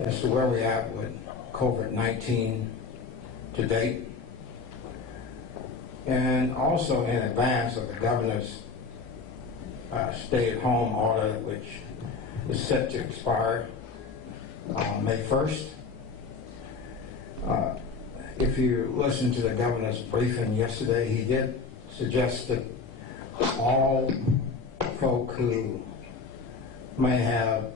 as to where we're at with COVID-19 to date, and also in advance of the governor's stay-at-home order, which is set to expire on May 1st. If you listen to the governor's briefing yesterday, he did suggest that all folk who may have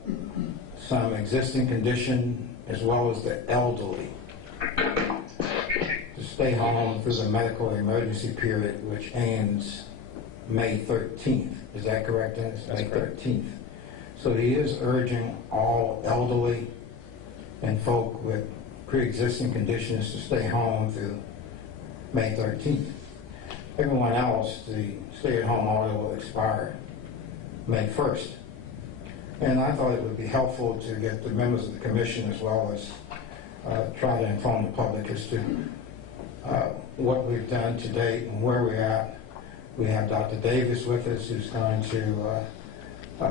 some existing condition, as well as the elderly, to stay home through the medical emergency period, which ends May 13th. Is that correct, Dennis? May 13th. So he is urging all elderly and folk with pre-existing conditions to stay home through May 13th. Everyone else, the stay-at-home order will expire May 1st. And I thought it would be helpful to get the members of the commission, as well as try to inform the public as to what we've done to date and where we're at. We have Dr. Davis with us, who's going to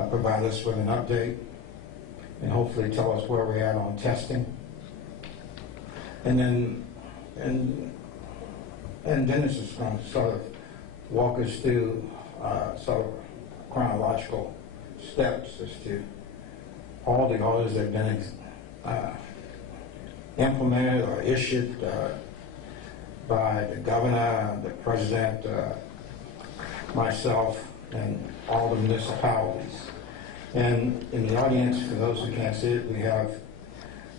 provide us with an update and hopefully tell us where we're at on testing. And then Dennis is going to sort of walk us through sort of chronological steps as to all the orders that have been implemented or issued by the governor, the president, myself, and all the municipalities. And in the audience, for those who can't see it, we have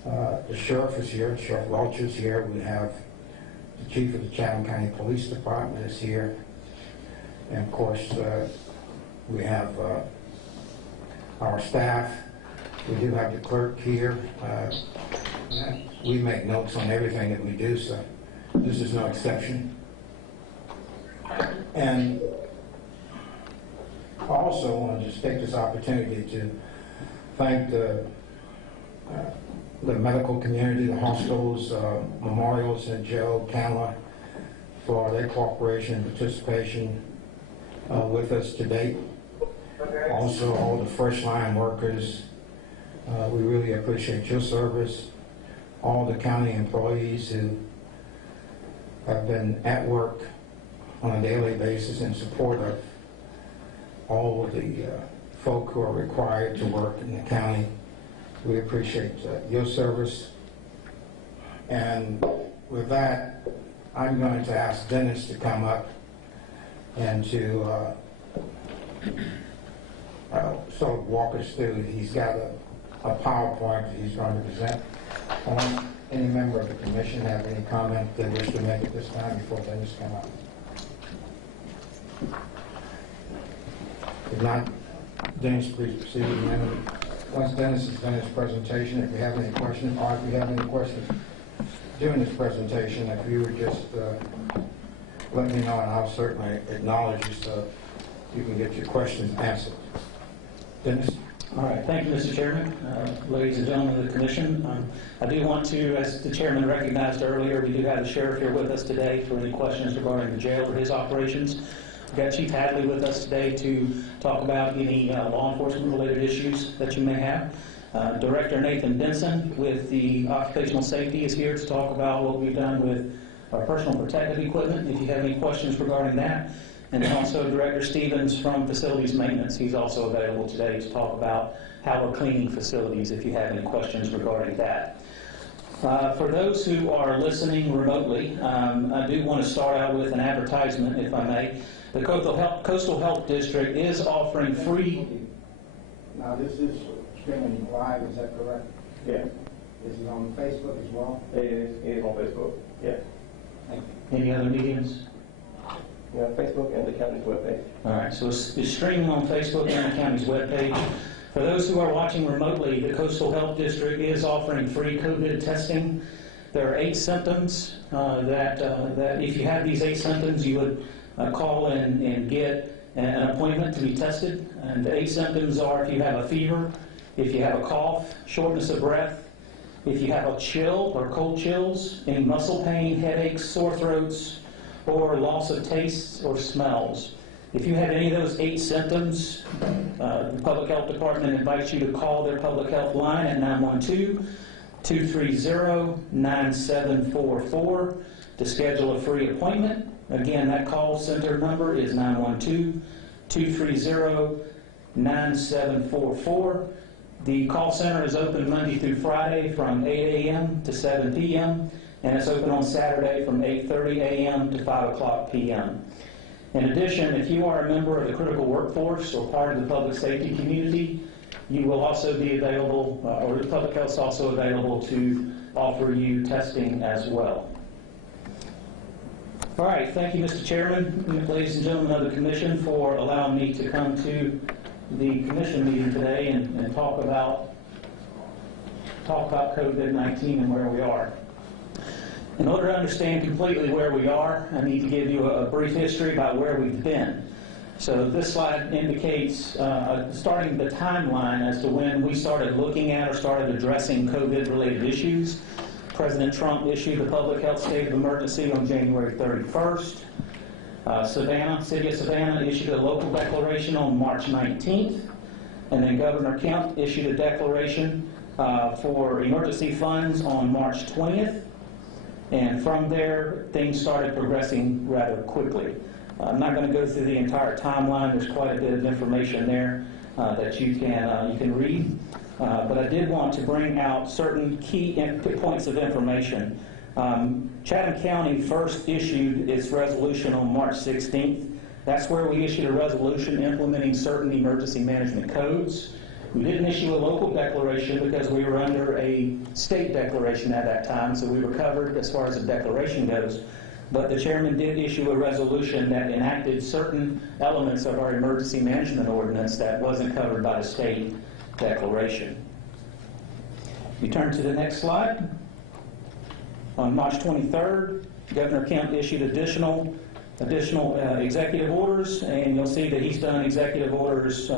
the sheriff is here, Sheriff Welch is here. We have the chief of the Chatham County Police Department is here. And of course, we have our staff. We do have the clerk here. We make notes on everything that we do, so this is no exception. And I also want to just take this opportunity to thank the medical community, the hospitals, Memorial, St. Joe, Candler, for their cooperation and participation with us to date. Also, all the first line workers, we really appreciate your service. All the county employees who have been at work on a daily basis in support of all of the folk who are required to work in the county. We appreciate your service. And with that, I'm going to ask Dennis to come up and to sort of walk us through. He's got a PowerPoint that he's going to present. Any member of the commission have any comment they wish to make at this time before Dennis come up? If not, Dennis, please proceed. And once Dennis has done his presentation, if you have any questions, or if you have any questions during this presentation, if you would just let me know, and I'll certainly acknowledge you so you can get your questions answered. Dennis? All right. Thank you, Mr. Chairman. Ladies and gentlemen of the Commission, I do want to, as the Chairman recognized earlier, we do have the Sheriff here with us today for any questions regarding the jail or his operations. We've got Chief Hadley with us today to talk about any law enforcement related issues that you may have. Director Nathan Benson with the Occupational Safety is here to talk about what we've done with our personal protective equipment, if you have any questions regarding that. And then also Director Stevens from Facilities Maintenance. He's also available today to talk about how we're cleaning facilities if you have any questions regarding that. For those who are listening remotely, I do want to start out with an advertisement, if I may. The Coastal Health District is offering free... Now this is streaming live, is that correct? Yeah. Is it on Facebook as well? It is on Facebook, yeah. Any other mediums? Yeah, Facebook and the county's webpage. All right, so it's streaming on Facebook and the county's webpage. For those who are watching remotely, the Coastal Health District is offering free COVID testing. There are 8 symptoms that if you have these 8 symptoms, you would call and get an appointment to be tested. And the 8 symptoms are if you have a fever, if you have a cough, shortness of breath, if you have a chill or cold chills, any muscle pain, headaches, sore throats, or loss of tastes or smells. If you have any of those 8 symptoms, the Public Health Department invites you to call their public health line at 912. 230-9744 to schedule a free appointment. Again, that call center number is 912-230-9744. The call center is open Monday through Friday from 8 a.m. to 7 p.m. and it's open on Saturday from 8:30 a.m. to 5 o'clock p.m. In addition, if you are a member of the critical workforce or part of the public safety community, you will also be available, or the public health is also available to offer you testing as well. All right, thank you, Mr. Chairman, ladies and gentlemen of the Commission, for allowing me to come to the Commission meeting today and talk about COVID-19 and where we are. In order to understand completely where we are, I need to give you a brief history about where we've been. So this slide indicates starting the timeline as to when we started looking at or started addressing COVID-related issues. President Trump issued the public health state of emergency on January 31st. City of Savannah issued a local declaration on March 19th. And then Governor Kemp issued a declaration for emergency funds on March 20th. And from there, things started progressing rather quickly. I'm not going to go through the entire timeline. There's quite a bit of information there that you can read. But I did want to bring out certain key points of information. Chatham County first issued its resolution on March 16th. That's where we issued a resolution implementing certain emergency management codes. We didn't issue a local declaration because we were under a state declaration at that time, so we were covered as far as the declaration goes. But the chairman did issue a resolution that enacted certain elements of our emergency management ordinance that wasn't covered by the state declaration. You turn to the next slide. On March 23rd, Governor Kemp issued additional executive orders, and you'll see that he's done executive orders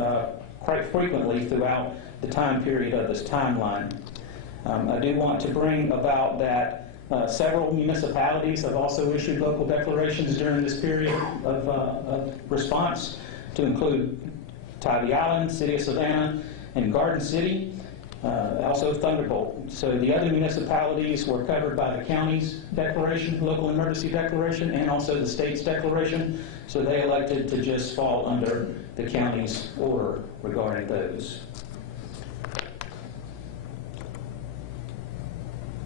quite frequently throughout the time period of this timeline. I do want to bring about that several municipalities have also issued local declarations during this period of response, to include Tybee Island, City of Savannah, and Garden City, also Thunderbolt. So the other municipalities were covered by the county's declaration, local emergency declaration, and also the state's declaration, so they elected to just fall under the county's order regarding those.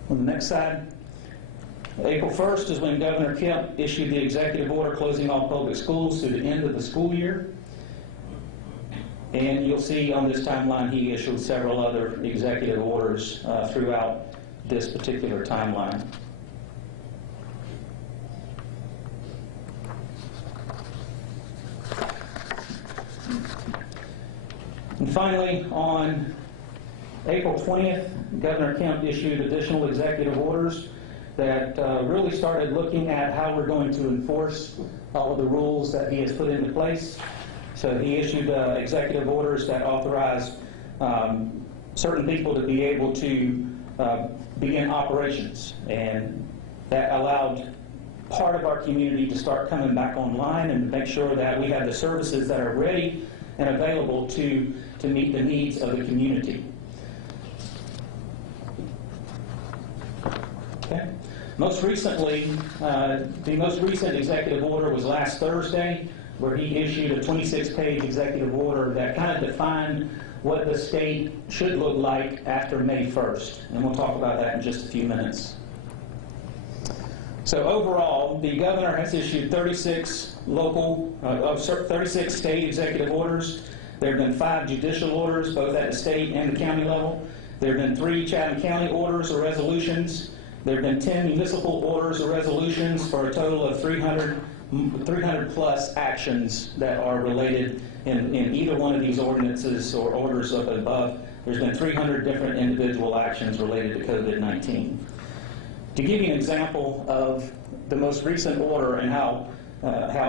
On the next slide, April 1st is when Governor Kemp issued the executive order closing all public schools through the end of the school year. And you'll see on this timeline he issued several other executive orders throughout this particular timeline. And finally, on April 20th, Governor Kemp issued additional executive orders that really started looking at how we're going to enforce all of the rules that he has put into place. So he issued executive orders that authorized certain people to be able to begin operations, and that allowed part of our community to start coming back online and make sure that we have the services that are ready and available to meet the needs of the community. Okay. Most recently, the most recent executive order was last Thursday, where he issued a 26-page executive order that kind of defined what the state should look like after May 1st. And we'll talk about that in just a few minutes. So overall, the governor has issued 36 state executive orders. There have been 5 judicial orders, both at the state and the county level. There have been 3 Chatham County orders or resolutions. There have been 10 municipal orders or resolutions for a total of 300 plus actions that are related in either one of these ordinances or orders up above. There's been 300 different individual actions related to COVID-19. To give you an example of the most recent order and how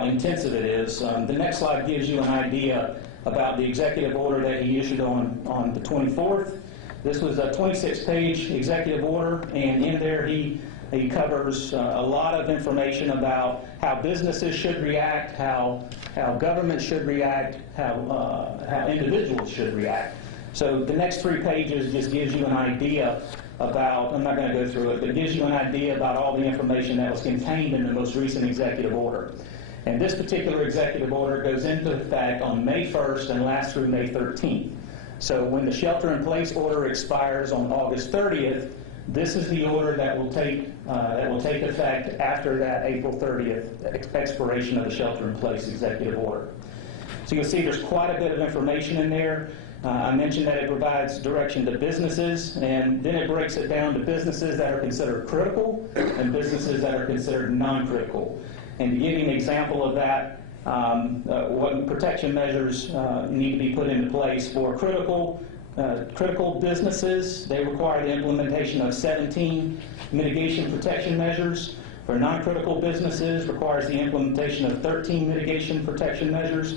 intensive it is, the next slide gives you an idea about the executive order that he issued on the 24th. This was a 26-page executive order, and in there he covers a lot of information about how businesses should react, how government should react, how individuals should react. So the next 3 pages just gives you an idea about, I'm not going to go through it, but it gives you an idea about all the information that was contained in the most recent executive order. And this particular executive order goes into effect on May 1st and lasts through May 13th. So when the shelter-in-place order expires on August 30th, this is the order that will take effect after that April 30th expiration of the shelter-in-place executive order. So you'll see there's quite a bit of information in there. I mentioned that it provides direction to businesses, and then it breaks it down to businesses that are considered critical and businesses that are considered non-critical. And to give you an example of that, what protection measures need to be put into place for critical businesses, they require the implementation of 17 mitigation protection measures. For non-critical businesses, requires the implementation of 13 mitigation protection measures.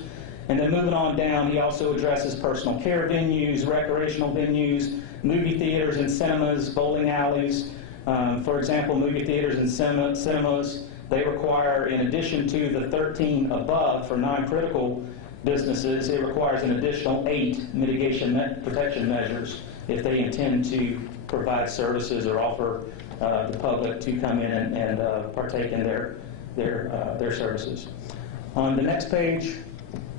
And then moving on down, he also addresses personal care venues, recreational venues, movie theaters and cinemas, bowling alleys. For example, movie theaters and cinemas, they require, in addition to the 13 above for non-critical businesses, it requires an additional 8 mitigation protection measures if they intend to provide services or offer the public to come in and partake in their services. On the next page,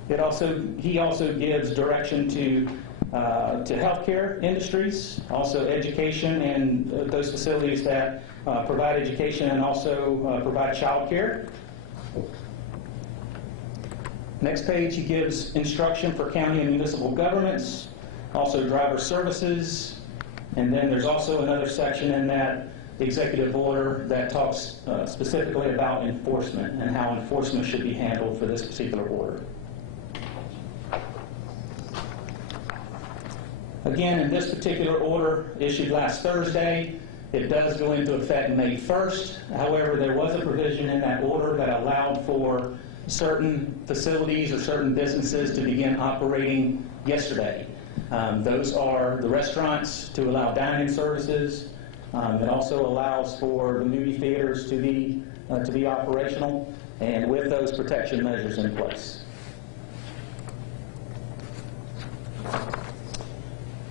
he also gives direction to healthcare industries, also education and those facilities that provide education and also provide child care. Next page, he gives instruction for county and municipal governments, also driver services, and then there's also another section in that executive order that talks specifically about enforcement and how enforcement should be handled for this particular order. Again, in this particular order issued last Thursday, it does go into effect May 1st. However, there was a provision in that order that allowed for certain facilities or certain businesses to begin operating yesterday. Those are the restaurants to allow dining services. It also allows for the movie theaters to be operational, and with those protection measures in place.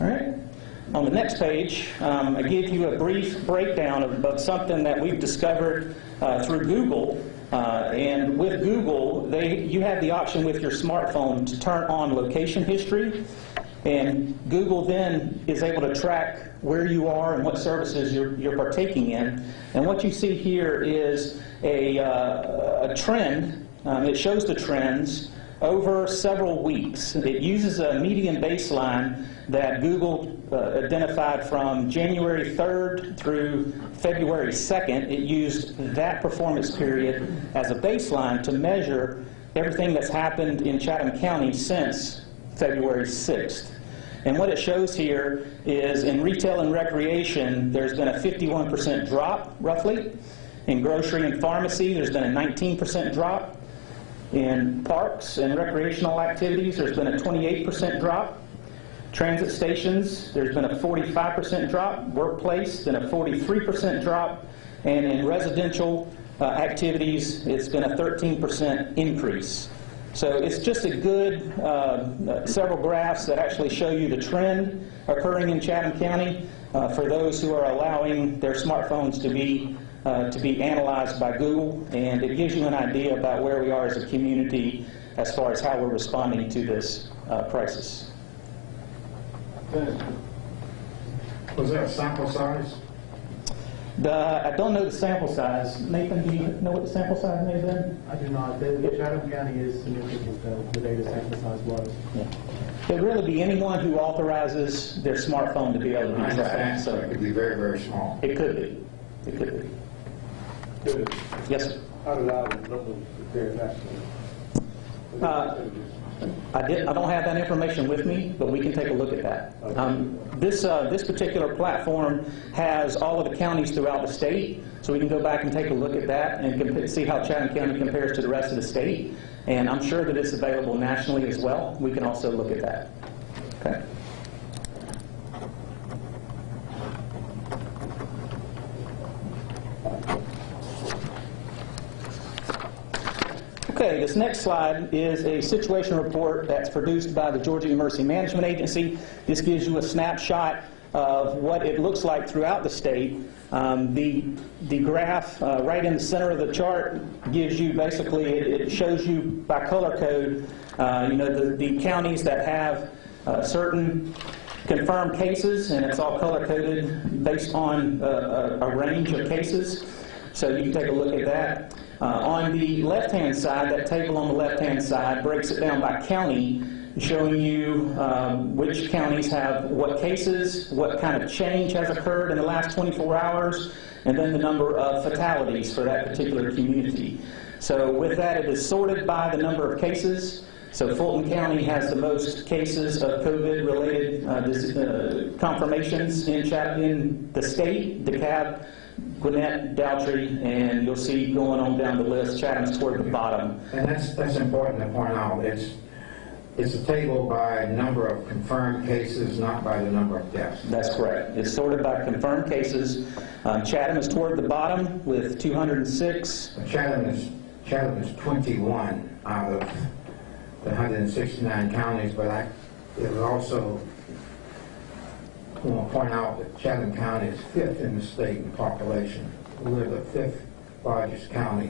All right. On the next page, I give you a brief breakdown of something that we've discovered through Google. And with Google, you have the option with your smartphone to turn on location history. And Google then is able to track where you are and what services you're partaking in. And what you see here is a trend. It shows the trends over several weeks. It uses a median baseline that Google identified from January 3rd through February 2nd. It used that performance period as a baseline to measure everything that's happened in Chatham County since February 6th. And what it shows here is in retail and recreation, there's been a 51% drop, roughly. In grocery and pharmacy, there's been a 19% drop. In parks and recreational activities, there's been a 28% drop. Transit stations, there's been a 45% drop. Workplace, been a 43% drop. And in residential activities, it's been a 13% increase. So it's just a good several graphs that actually show you the trend occurring in Chatham County for those who are allowing their smartphones to be analyzed by Google, and it gives you an idea about where we are as a community as far as how we're responding to this crisis. Was there a sample size? I don't know the sample size. Nathan, do you know what the sample size may have been? I do not. The Chatham County is significant, though, the data sample size was. Yeah. It would really be anyone who authorizes their smartphone to be able to be I tracked. understand, So it could be very, very small. it could be. It could be. Yes, sir. How did I number compare that? I don't have that information with me, but we can take a look at that. This particular platform has all of the counties throughout the state, so we can go back and take a look at that and see how Chatham County compares to the rest of the state. And I'm sure that it's available nationally as well. We can also look at that. Okay. Okay, this next slide is a situation report that's produced by the Georgia Emergency Management Agency. This gives you a snapshot of what it looks like throughout the state. The graph right in the center of the chart gives you basically, it shows you by color code, the counties that have certain confirmed cases, and it's all color coded based on a range of cases. So you can take a look at that. On the left-hand side, that table on the left-hand side breaks it down by county, showing you which counties have what cases, what kind of change has occurred in the last 24 hours, and then the number of fatalities for that particular community. So with that, it is sorted by the number of cases. So Fulton County has the most cases of COVID-related confirmations in the state. DeKalb, Gwinnett, Daltrey, and you'll see going on down the list, Chatham's toward the bottom. And that's important to point out. It's a table by number of confirmed cases, not by the number of deaths. That's correct. It's sorted by confirmed cases. Chatham is toward the bottom with 206. Chatham is 21 out of the 169 counties, but it was also, I want to point out that Chatham County is 5th in the state in population. We're the 5th largest county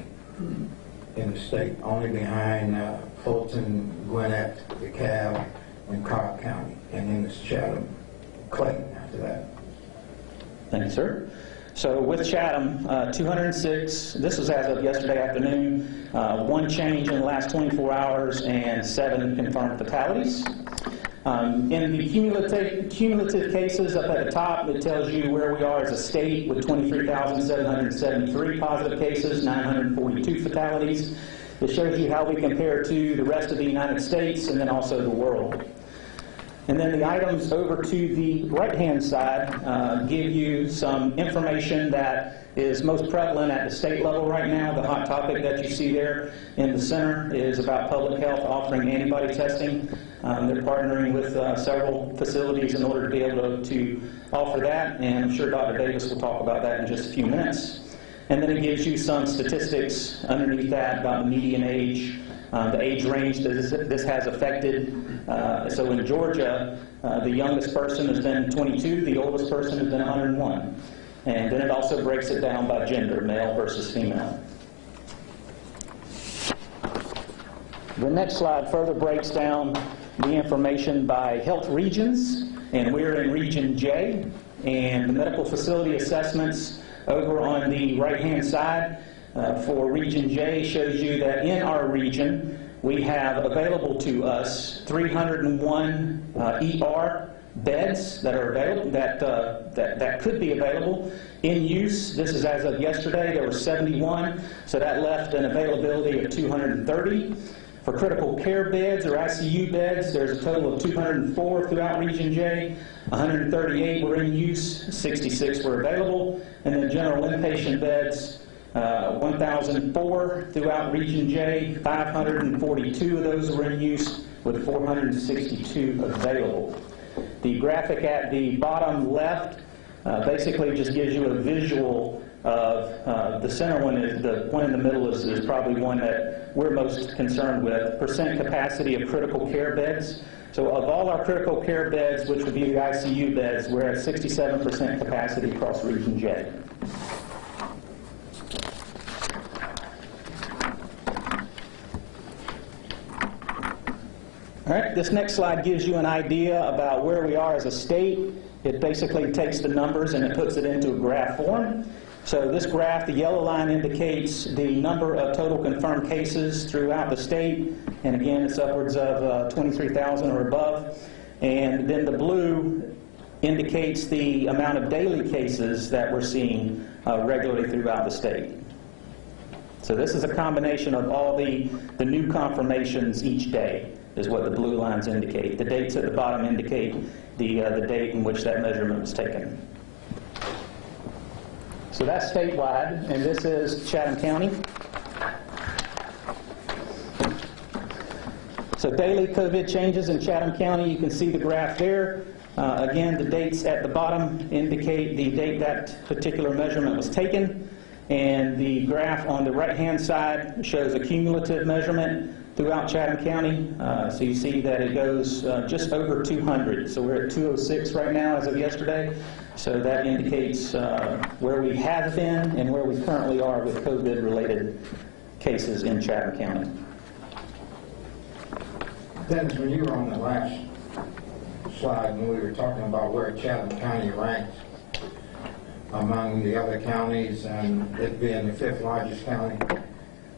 in the state, only behind Fulton, Gwinnett, DeKalb, and Cobb County, and then it's Chatham, Clayton after that. Thank you, sir. So with Chatham, 206, this was as of yesterday afternoon, one change in the last 24 hours and 7 confirmed fatalities. In the cumulative cases up at the top, it tells you where we are as a state with 23,773 positive cases, 942 fatalities. It shows you how we compare to the rest of the United States and then also the world. And then the items over to the right-hand side give you some information that is most prevalent at the state level right now. The hot topic that you see there in the center is about public health offering antibody testing. They're partnering with several facilities in order to be able to offer that, and I'm sure Dr. Davis will talk about that in just a few minutes. And then it gives you some statistics underneath that about the median age, the age range that this has affected. So in Georgia, the youngest person has been 22, the oldest person has been 101. And then it also breaks it down by gender, male versus female. The next slide further breaks down the information by health regions, and we're in Region J, and the medical facility assessments over on the right-hand side for Region J shows you that in our region we have available to us 301 ER beds that are available, that could be available. In use, this is as of yesterday, there were 71, so that left an availability of 230. For critical care beds or ICU beds, there's a total of 204 throughout Region J, 138 were in use, 66 were available, and then general inpatient beds, 1,004 throughout Region J, 542 of those were in use, with 462 available. The graphic at the bottom left basically just gives you a visual of the center one. The one in the middle is probably one that we're most concerned with, percent capacity of critical care beds. So of all our critical care beds, which would be the ICU beds, we're at 67% capacity across Region J. All right, this next slide gives you an idea about where we are as a state. It basically takes the numbers and it puts it into a graph form. So this graph, the yellow line indicates the number of total confirmed cases throughout the state, and again, it's upwards of 23,000 or above. And then the blue indicates the amount of daily cases that we're seeing regularly throughout the state. So this is a combination of all the new confirmations each day, is what the blue lines indicate. The dates at the bottom indicate the date in which that measurement was taken. So that's statewide, and this is Chatham County. So daily COVID changes in Chatham County, you can see the graph there. Again, the dates at the bottom indicate the date that particular measurement was taken. And the graph on the right-hand side shows a cumulative measurement throughout Chatham County. So you see that it goes just over 200. So we're at 206 right now as of yesterday. So that indicates where we have been and where we currently are with COVID-related cases in Chatham County. Dennis, when you were on the last slide, when we were talking about where Chatham County ranked among the other counties and it being the 5th largest county,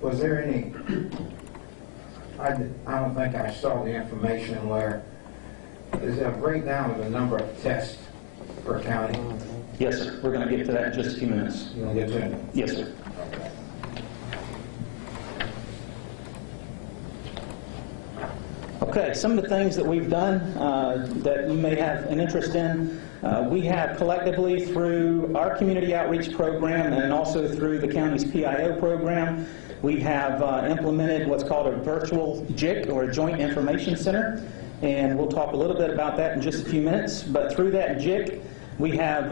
was there any, I don't think I saw the information where, is there a breakdown of the number of tests per county? Yes, sir. We're going to get to that in just a few minutes. You want to get to it? Yes, sir. Okay. Okay, some of the things that we've done that you may have an interest in, we have collectively through our community outreach program and also through the county's PIO program, we have implemented what's called a virtual JIC, or a Joint Information Center, and we'll talk a little bit about that in just a few minutes. But through that JIC, we have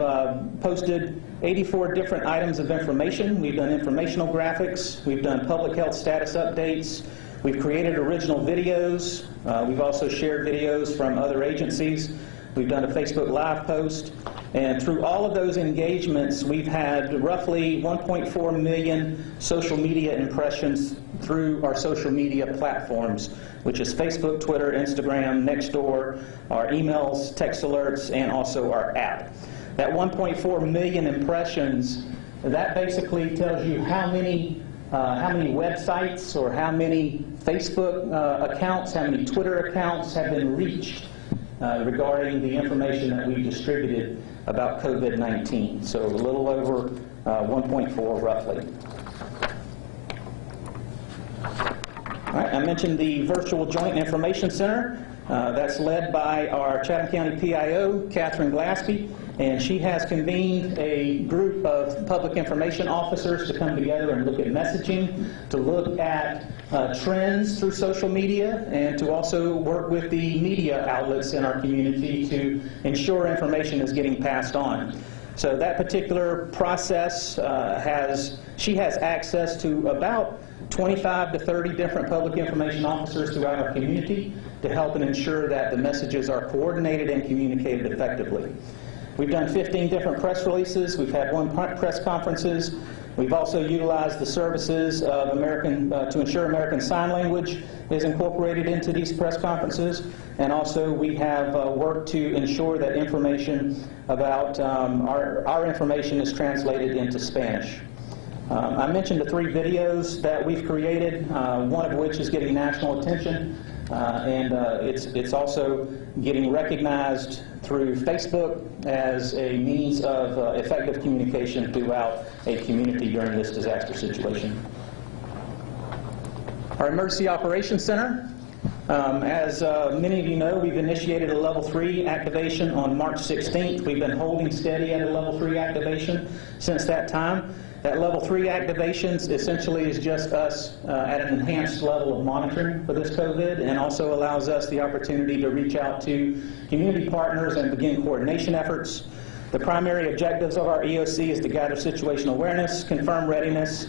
posted 84 different items of information. We've done informational graphics, we've done public health status updates, we've created original videos, we've also shared videos from other agencies, we've done a Facebook Live post, and through all of those engagements, we've had roughly 1.4 million social media impressions through our social media platforms, which is Facebook, Twitter, Instagram, Nextdoor, our emails, text alerts, and also our app. That 1.4 million impressions, that basically tells you how many websites or how many Facebook accounts, how many Twitter accounts have been reached regarding the information that we've distributed about COVID-19. So a little over 1.4 roughly. All right, I mentioned the Virtual Joint Information Center. That's led by our Chatham County PIO, Catherine Glaspie, and she has convened a group of public information officers to come together and look at messaging, to look at trends through social media, and to also work with the media outlets in our community to ensure information is getting passed on. So that particular process she has access to about 25 to 30 different public information officers throughout our community to help and ensure that the messages are coordinated and communicated effectively. We've done 15 different press releases. We've had 1 press conferences. We've also utilized the services of to ensure American Sign Language is incorporated into these press conferences. And also we have worked to ensure that information about our information is translated into Spanish. I mentioned the 3 videos that we've created, one of which is getting national attention, and it's also getting recognized through Facebook as a means of effective communication throughout a community during this disaster situation. Our Emergency Operations Center, as many of you know, we've initiated a Level 3 activation on March 16th. We've been holding steady at a Level 3 activation since that time. That Level 3 activations essentially is just us at an enhanced level of monitoring for this COVID, and also allows us the opportunity to reach out to community partners and begin coordination efforts. The primary objectives of our EOC is to gather situational awareness, confirm readiness,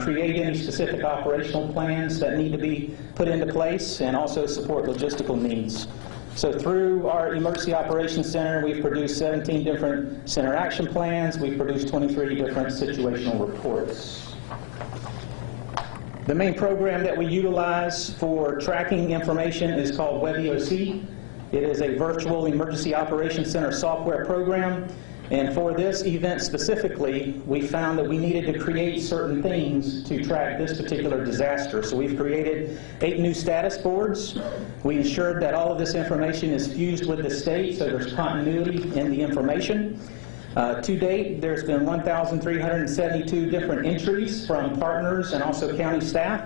create any specific operational plans that need to be put into place, and also support logistical needs. So through our Emergency Operations Center, we've produced 17 different center action plans. We've produced 23 different situational reports. The main program that we utilize for tracking information is called WebEOC. It is a virtual Emergency Operations Center software program. And for this event specifically, we found that we needed to create certain things to track this particular disaster. So we've created 8 new status boards. We ensured that all of this information is fused with the state, so there's continuity in the information. To date, there's been 1,372 different entries from partners and also county staff.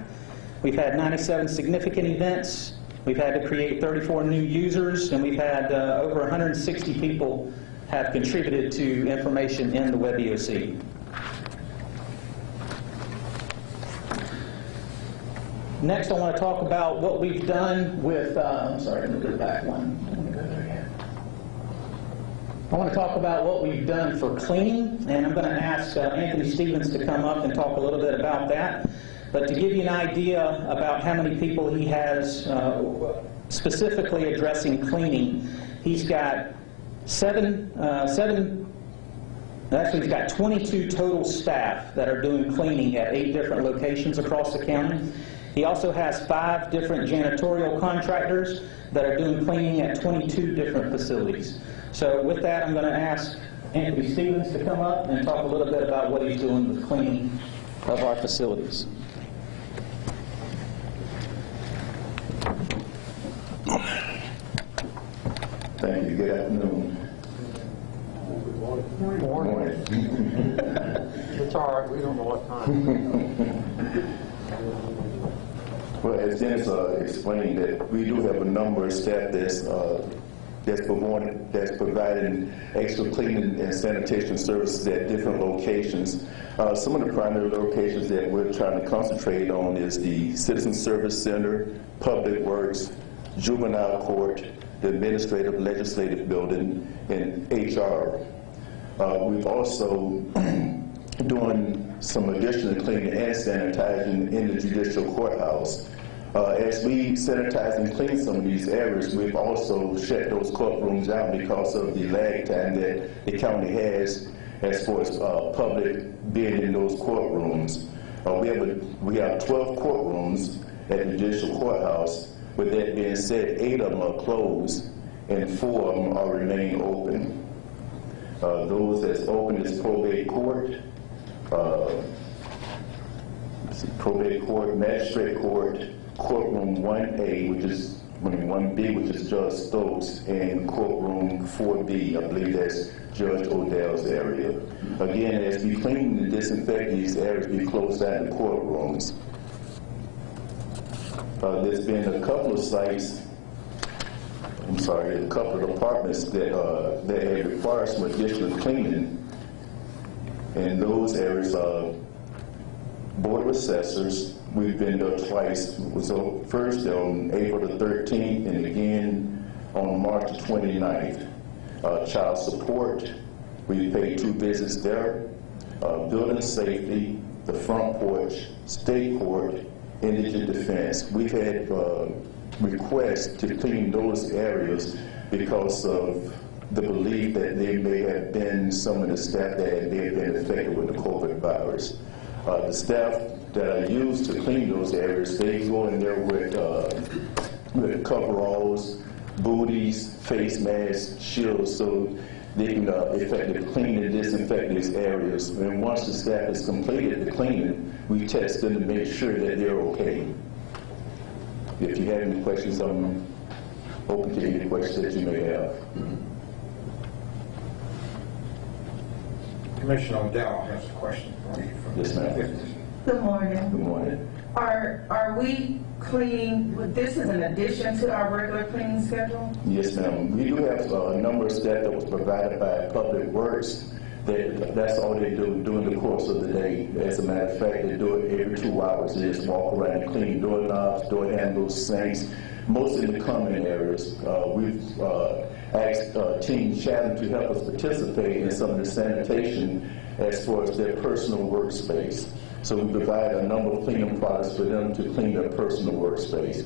We've had 97 significant events. We've had to create 34 new users, and we've had over 160 people have contributed to information in the WebEOC. Next, I want to talk about what we've done with, I'm sorry, let me go back one. Let me go there again. I want to talk about what we've done for cleaning, and I'm going to ask Anthony Stevens to come up and talk a little bit about that. But to give you an idea about how many people he has specifically addressing cleaning, he's got actually he's got 22 total staff that are doing cleaning at 8 different locations across the county. He also has 5 different janitorial contractors that are doing cleaning at 22 different facilities. So with that, I'm going to ask Anthony Stevens to come up and talk a little bit about what he's doing with cleaning of our facilities. Thank you. Good afternoon. Good morning. It's all right. We don't know what time. Well, as Dennis explained, that we do have a number of staff that's providing extra cleaning and sanitation services at different locations. Some of the primary locations that we're trying to concentrate on is the Citizen Service Center, Public Works, Juvenile Court, the Administrative Legislative Building, and HR. We've also doing some additional cleaning and sanitizing in the Judicial Courthouse. As we sanitize and clean some of these areas, we've also shut those courtrooms out because of the lag time that the county has as far as public being in those courtrooms. We have 12 courtrooms at the Judicial Courthouse. With that being said, 8 of them are closed and 4 of them are remain open. Those that's open is probate court, magistrate court, courtroom 1A, which is 1B, which is Judge Stokes, and courtroom 4B, I believe that's Judge Odell's area. Again, as we clean and disinfect these areas, we close down the courtrooms. There's been a couple of sites, a couple of apartments that have required some additional cleaning. And those areas are Board of Assessors. We've been there twice. So first on April the 13th and again on March the 29th. Child support, we paid 2 visits there. Building safety, the front porch, state court, indigent defense. We've had requests to clean those areas because of the belief that there may have been some of the staff that may have been affected with the COVID virus. The staff that are used to clean those areas, they go in there with coveralls, booties, face masks, shields, so they can effectively clean and disinfect these areas. And once the staff has completed the cleaning, we test them to make sure that they're okay. If you have any questions, I'm open to any questions that you may have. Commissioner Odell has a question for you. Yes, ma'am. Good morning. Good morning. Are we cleaning, this is an addition to our regular cleaning schedule? Yes, ma'am. We do have a number of staff that was provided by Public Works. That's all they do during the course of the day. As a matter of fact, they do it every 2 hours. They just walk around and clean doorknobs, door handles, sinks, mostly in the common areas. We've asked Team Chatham to help us participate in some of the sanitation as far as their personal workspace. So we provide a number of cleaning products for them to clean their personal workspace.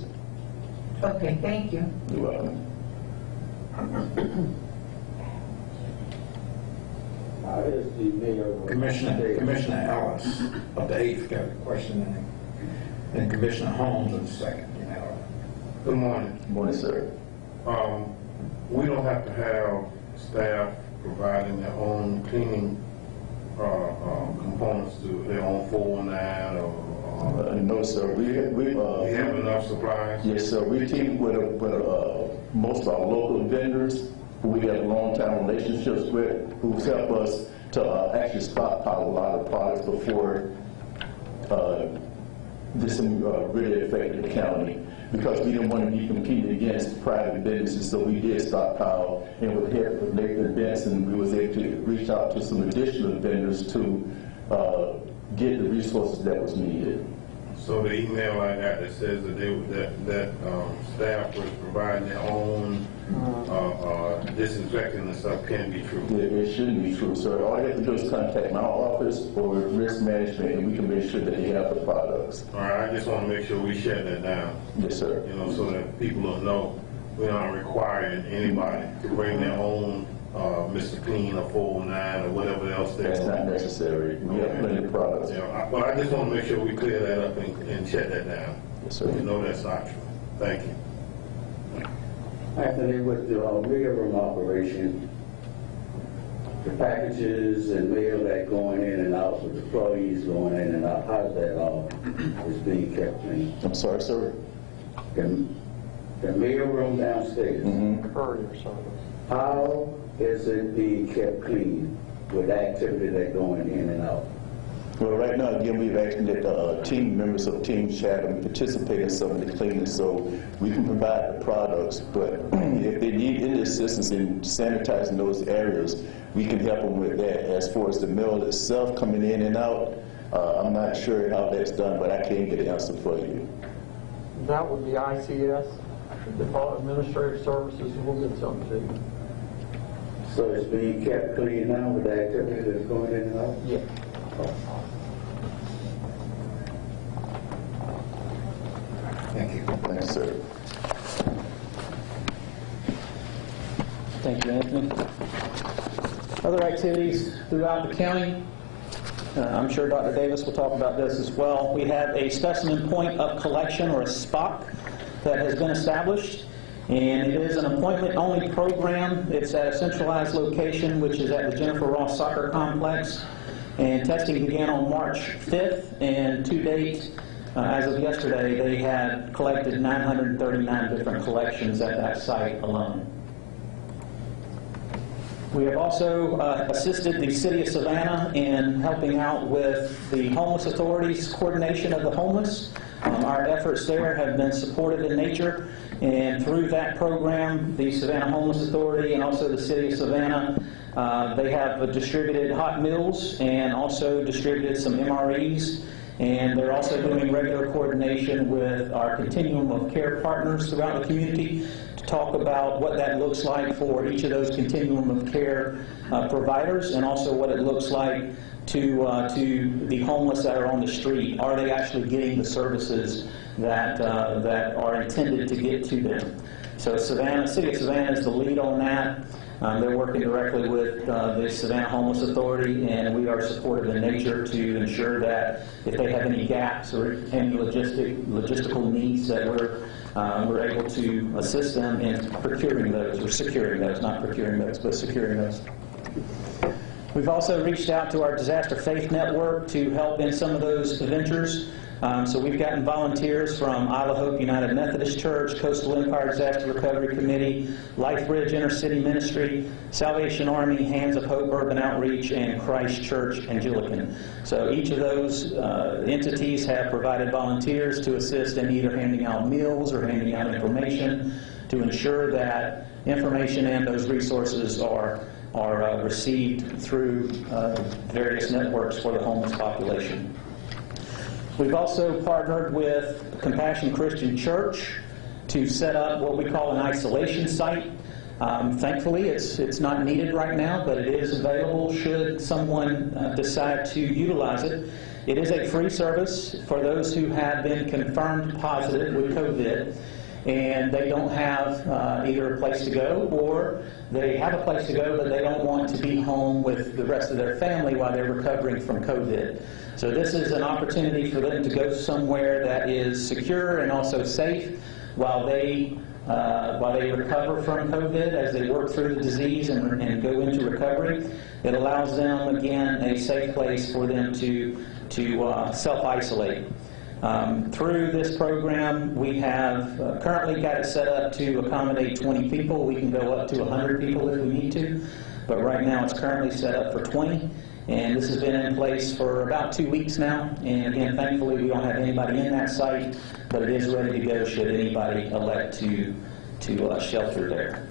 Okay, thank you. You're welcome. Commissioner Ellis of the 8th got a question, and Commissioner Holmes of the 2nd. Good morning. Good morning, sir. We don't have to have staff providing their own cleaning components to their own 419 or No, sir. We have enough supplies? Yes, sir. We team with most of our local vendors who we have long-time relationships with, who help us to actually stockpile a lot of products before this really affected the county. Because we didn't want to be competing against private businesses, so we did stockpile, and with help from Nathan Benson, we was able to reach out to some additional vendors to get the resources that was needed. So the email I got that says that staff was providing their own disinfectant and stuff can be true. It shouldn't be true, sir. All you have to do is contact my office or risk management, and we can make sure that they have the products. All right, I just want to make sure we shut that down. Yes, sir. You know, so that people don't know we're not requiring anybody to bring their own Mr. Clean or 409 or whatever else they That's want. not necessary. We have plenty of products. But I just want to make sure we clear that up and shut that down. Yes, sir. You know that's not true. Thank you. Anthony, with the mailroom operation, the packages and mail that going in and out, with employees going in and out, how's that all is being kept clean? I'm sorry, sir. The mailroom downstairs, how is it being kept clean with activity that going in and out? Well, right now, again, we've asked that team members of Team Chatham participate in some of the cleaning so we can provide the products. But if they need any assistance in sanitizing those areas, we can help them with that. As far as the mail itself coming in and out, I'm not sure how that's done, but I can get an answer for you. That would be ICS, Department of Administrative Services, and we'll get something to you. So it's being kept clean now with the activity that's going in and out? Yeah. Thank you. Thanks, sir. Thank you, Anthony. Other activities throughout the county. I'm sure Dr. Davis will talk about this as well. We have a specimen point of collection, or a SPOC, that has been established. And it is an appointment-only program. It's at a centralized location, which is at the Jennifer Ross Soccer Complex. And testing began on March 5th, and to date, as of yesterday, they had collected 939 different collections at that site alone. We have also assisted the City of Savannah in helping out with the Homeless Authority's coordination of the homeless. Our efforts there have been supportive in nature, and through that program, the Savannah Homeless Authority and also the City of Savannah, they have distributed hot meals and also distributed some MREs, and they're also doing regular coordination with our continuum of care partners throughout the community to talk about what that looks like for each of those continuum of care providers, and also what it looks like to the homeless that are on the street. Are they actually getting the services that are intended to get to them? So Savannah, City of Savannah is the lead on that. They're working directly with the Savannah Homeless Authority, and we are supportive in nature to ensure that if they have any gaps or any logistical needs, that we're able to assist them in procuring those, or securing those, not procuring those, but securing those. We've also reached out to our Disaster Faith Network to help in some of those ventures. So we've gotten volunteers from Isle of Hope United Methodist Church, Coastal Empire Disaster Recovery Committee, Life Bridge Intercity Ministry, Salvation Army, Hands of Hope Urban Outreach, and Christ Church Anglican. So each of those entities have provided volunteers to assist in either handing out meals or handing out information to ensure that information and those resources are received through various networks for the homeless population. We've also partnered with Compassion Christian Church to set up what we call an isolation site. Thankfully, it's not needed right now, but it is available should someone decide to utilize it. It is a free service for those who have been confirmed positive with COVID, and they don't have either a place to go, or they have a place to go, but they don't want to be home with the rest of their family while they're recovering from COVID. So this is an opportunity for them to go somewhere that is secure and also safe while they recover from COVID, as they work through the disease and go into recovery. It allows them, again, a safe place for them to self-isolate. Through this program, we have currently got it set up to accommodate 20 people. We can go up to 100 people if we need to, but right now it's currently set up for 20. And this has been in place for about 2 weeks now. And again, thankfully, we don't have anybody in that site, but it is ready to go should anybody elect to shelter there.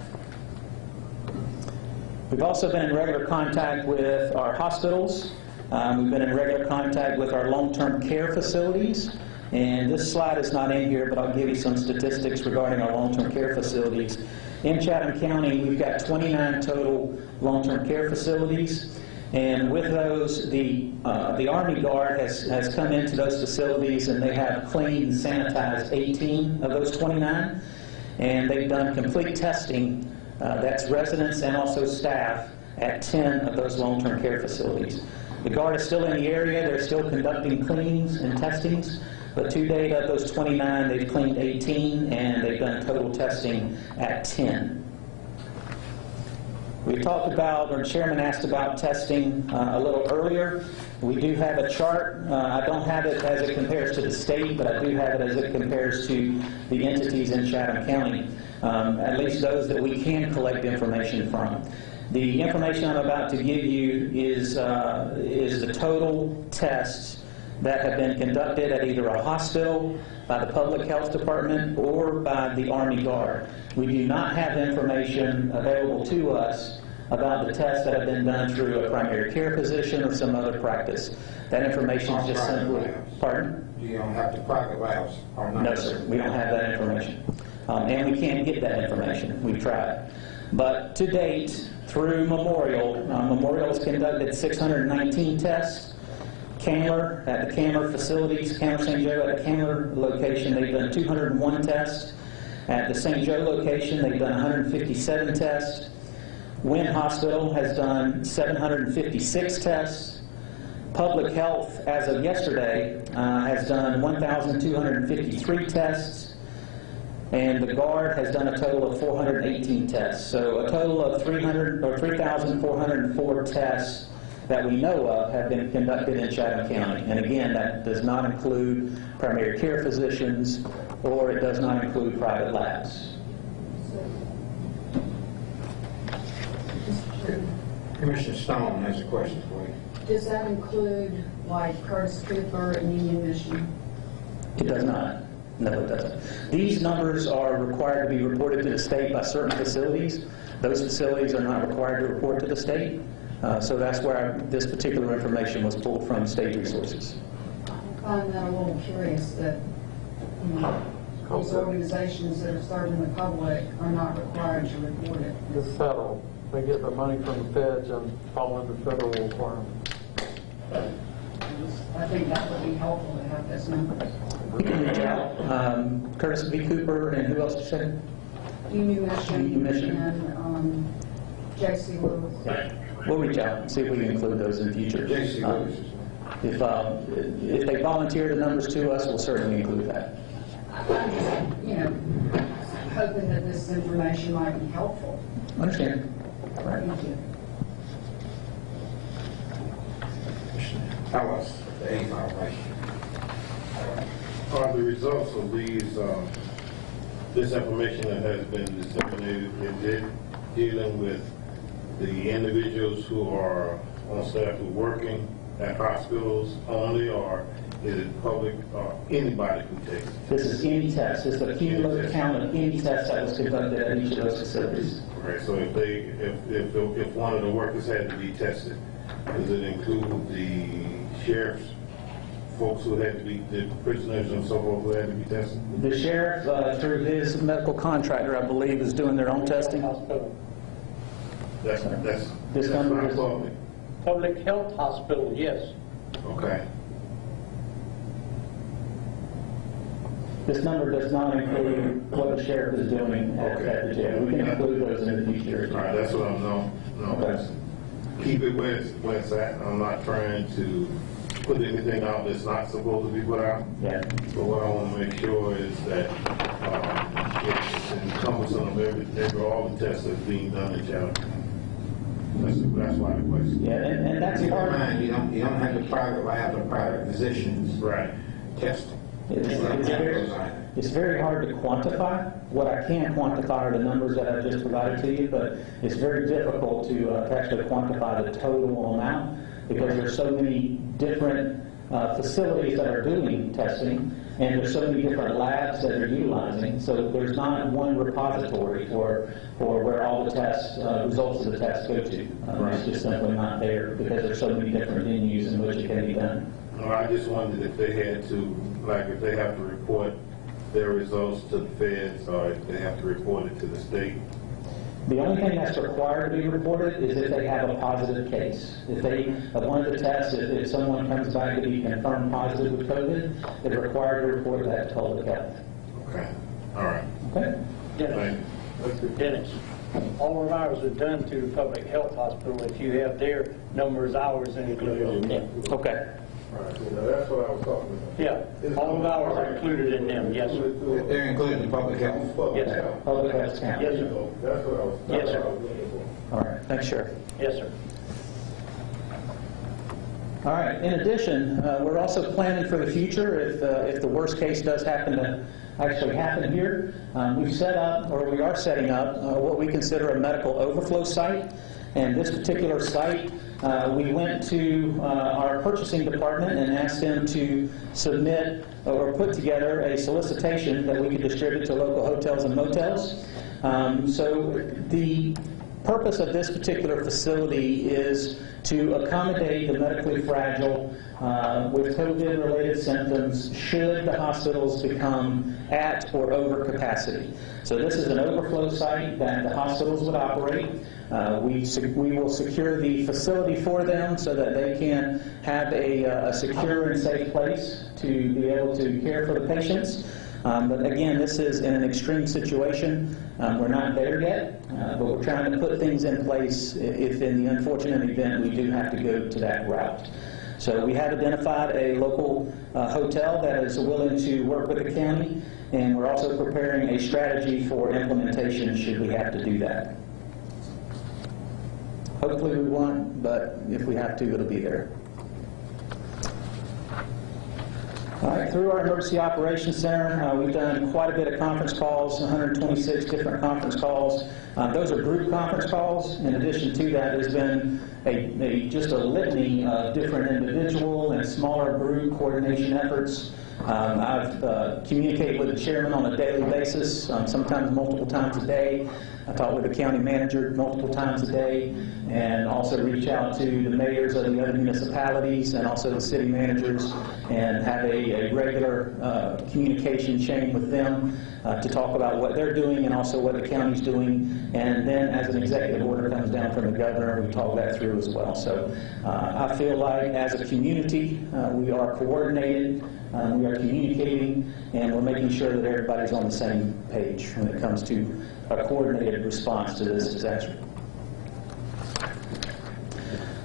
We've also been in regular contact with our hospitals. We've been in regular contact with our long-term care facilities. And this slide is not in here, but I'll give you some statistics regarding our long-term care facilities. In Chatham County, we've got 29 total long-term care facilities. And with those, the Army Guard has come into those facilities, and they have cleaned and sanitized 18 of those 29. And they've done complete testing, that's residents and also staff, at 10 of those long-term care facilities. The Guard is still in the area. They're still conducting cleanings and testings. But to date, of those 29, they've cleaned 18, and they've done total testing at 10. We talked about, or the chairman asked about testing a little earlier. We do have a chart. I don't have it as it compares to the state, but I do have it as it compares to the entities in Chatham County, at least those that we can collect information from. The information I'm about to give you is the total tests that have been conducted at either a hospital, by the Public Health Department, or by the Army Guard. We do not have information available to us about the tests that have been done through a primary care physician or some other practice. That information is just simply... Pardon? You don't have the private labs or not? No, sir. We don't have that information. And we can't get that information. We've tried. But to date, through Memorial, Memorial has conducted 619 tests. Candler, at the Candler facilities, Candler St. Joe, at the Candler location, they've done 201 tests. At the St. Joe location, they've done 157 tests. Wynn Hospital has done 756 tests. Public Health, as of yesterday, has done 1,253 tests. And the Guard has done a total of 418 tests. So a total of 3,404 tests that we know of have been conducted in Chatham County. And again, that does not include primary care physicians, or it does not include private labs. Commissioner Stone has a question for you. Does that include, like, Curtis Cooper and Union Mission? It does not. No, it doesn't. These numbers are required to be reported to the state by certain facilities. Those facilities are not required to report to the state. So that's where this particular information was pulled from, state resources. I find that a little curious that, you know, these organizations that are serving the public are not required to report it. It's federal. They get their money from the feds and fall under federal requirements. I think that would be helpful to have this number. We can reach out. Curtis B. Cooper, and who else did you say? Union Mission, Union Mission. And J.C. Lewis. We'll reach out and see if we can include those in future. J.C. Lewis. If they volunteer the numbers to us, we'll certainly include that. I'm just, you know, hoping that this information might be helpful. Understand. Right. Thank you. Tell us the eighth violation. Are the results of this information that has been disseminated, is it dealing with the individuals who are on staff who are working at hospitals only, or is it public, or anybody who takes it? This is any test. This is a cumulative count of any test that was conducted at each of those facilities. Right, so if one of the workers had to be tested, does it include the sheriff's folks who had to be, the prisoners and so forth who had to be tested? The sheriff, through his medical contractor, I believe, is doing their own testing. That's This number not is- public. Public Health Hospital, yes. Okay. This number does not include what the sheriff is doing at the jail. We can include those in the future. All right, that's what I'm, Okay. keep it where it's at. I'm not trying to put anything out that's not supposed to be put out. Yeah. But what I want to make sure is that it's encompassing of all the tests that's being done in Chatham. That's why the question. Yeah, and that's Keep in part of mind, you don't have the private lab or private physicians Right. testing. It's very hard to quantify. What I can quantify are the numbers that I've just provided to you, but it's very difficult to actually quantify the total amount because there's so many different facilities that are doing testing, and there's so many different labs that are utilizing, so there's not one repository for where all the tests, results of the tests go to. It's just simply not there because there's so many different venues in which it can be done. Well, I just wondered if they had to, like if they have to report their results to the feds, or if they have to report it to the state. The only thing that's required to be reported is if they have a positive case. If they, one of the tests, if someone comes back to be confirmed positive with COVID, they're required to report that to public health. Okay, all right. Okay? Dennis, all of ours are done through the public health hospital. If you have their numbers, ours included in them. Okay. All right, that's what I was talking about. Yeah, all of ours are included in them, yes, sir. They're included in public health? Yes, sir. Public health count. Yes, sir. That's what I was, Yes, sir. looking for. All right. Thanks, Sheriff. Yes, sir. All right. In addition, we're also planning for the future if the worst case does happen to actually happen here. We've set up, or we are setting up, what we consider a medical overflow site. And this particular site, we went to our purchasing department and asked them to submit or put together a solicitation that we could distribute to local hotels and motels. So the purpose of this particular facility is to accommodate the medically fragile with COVID-related symptoms should the hospitals become at or over capacity. So this is an overflow site that the hospitals would operate. We will secure the facility for them so that they can have a secure and safe place to be able to care for the patients. But again, this is in an extreme situation. We're not there yet, but we're trying to put things in place if in the unfortunate event we do have to go to that route. So we have identified a local hotel that is willing to work with the county, and we're also preparing a strategy for implementation should we have to do that. Hopefully we won't, but if we have to, it'll be there. All right, through our Emergency Operations Center, we've done quite a bit of conference calls, 126 different conference calls. Those are group conference calls. In addition to that, there's been just a litany of different individual and smaller group coordination efforts. I've communicated with the chairman on a daily basis, sometimes multiple times a day. I talk with the county manager multiple times a day, and also reach out to the mayors of the other municipalities and also the city managers, and have a regular communication chain with them to talk about what they're doing and also what the county's doing. And then as an executive order comes down from the governor, we talk that through as well. So I feel like as a community, we are coordinated, we are communicating, and we're making sure that everybody's on the same page when it comes to a coordinated response to this disaster.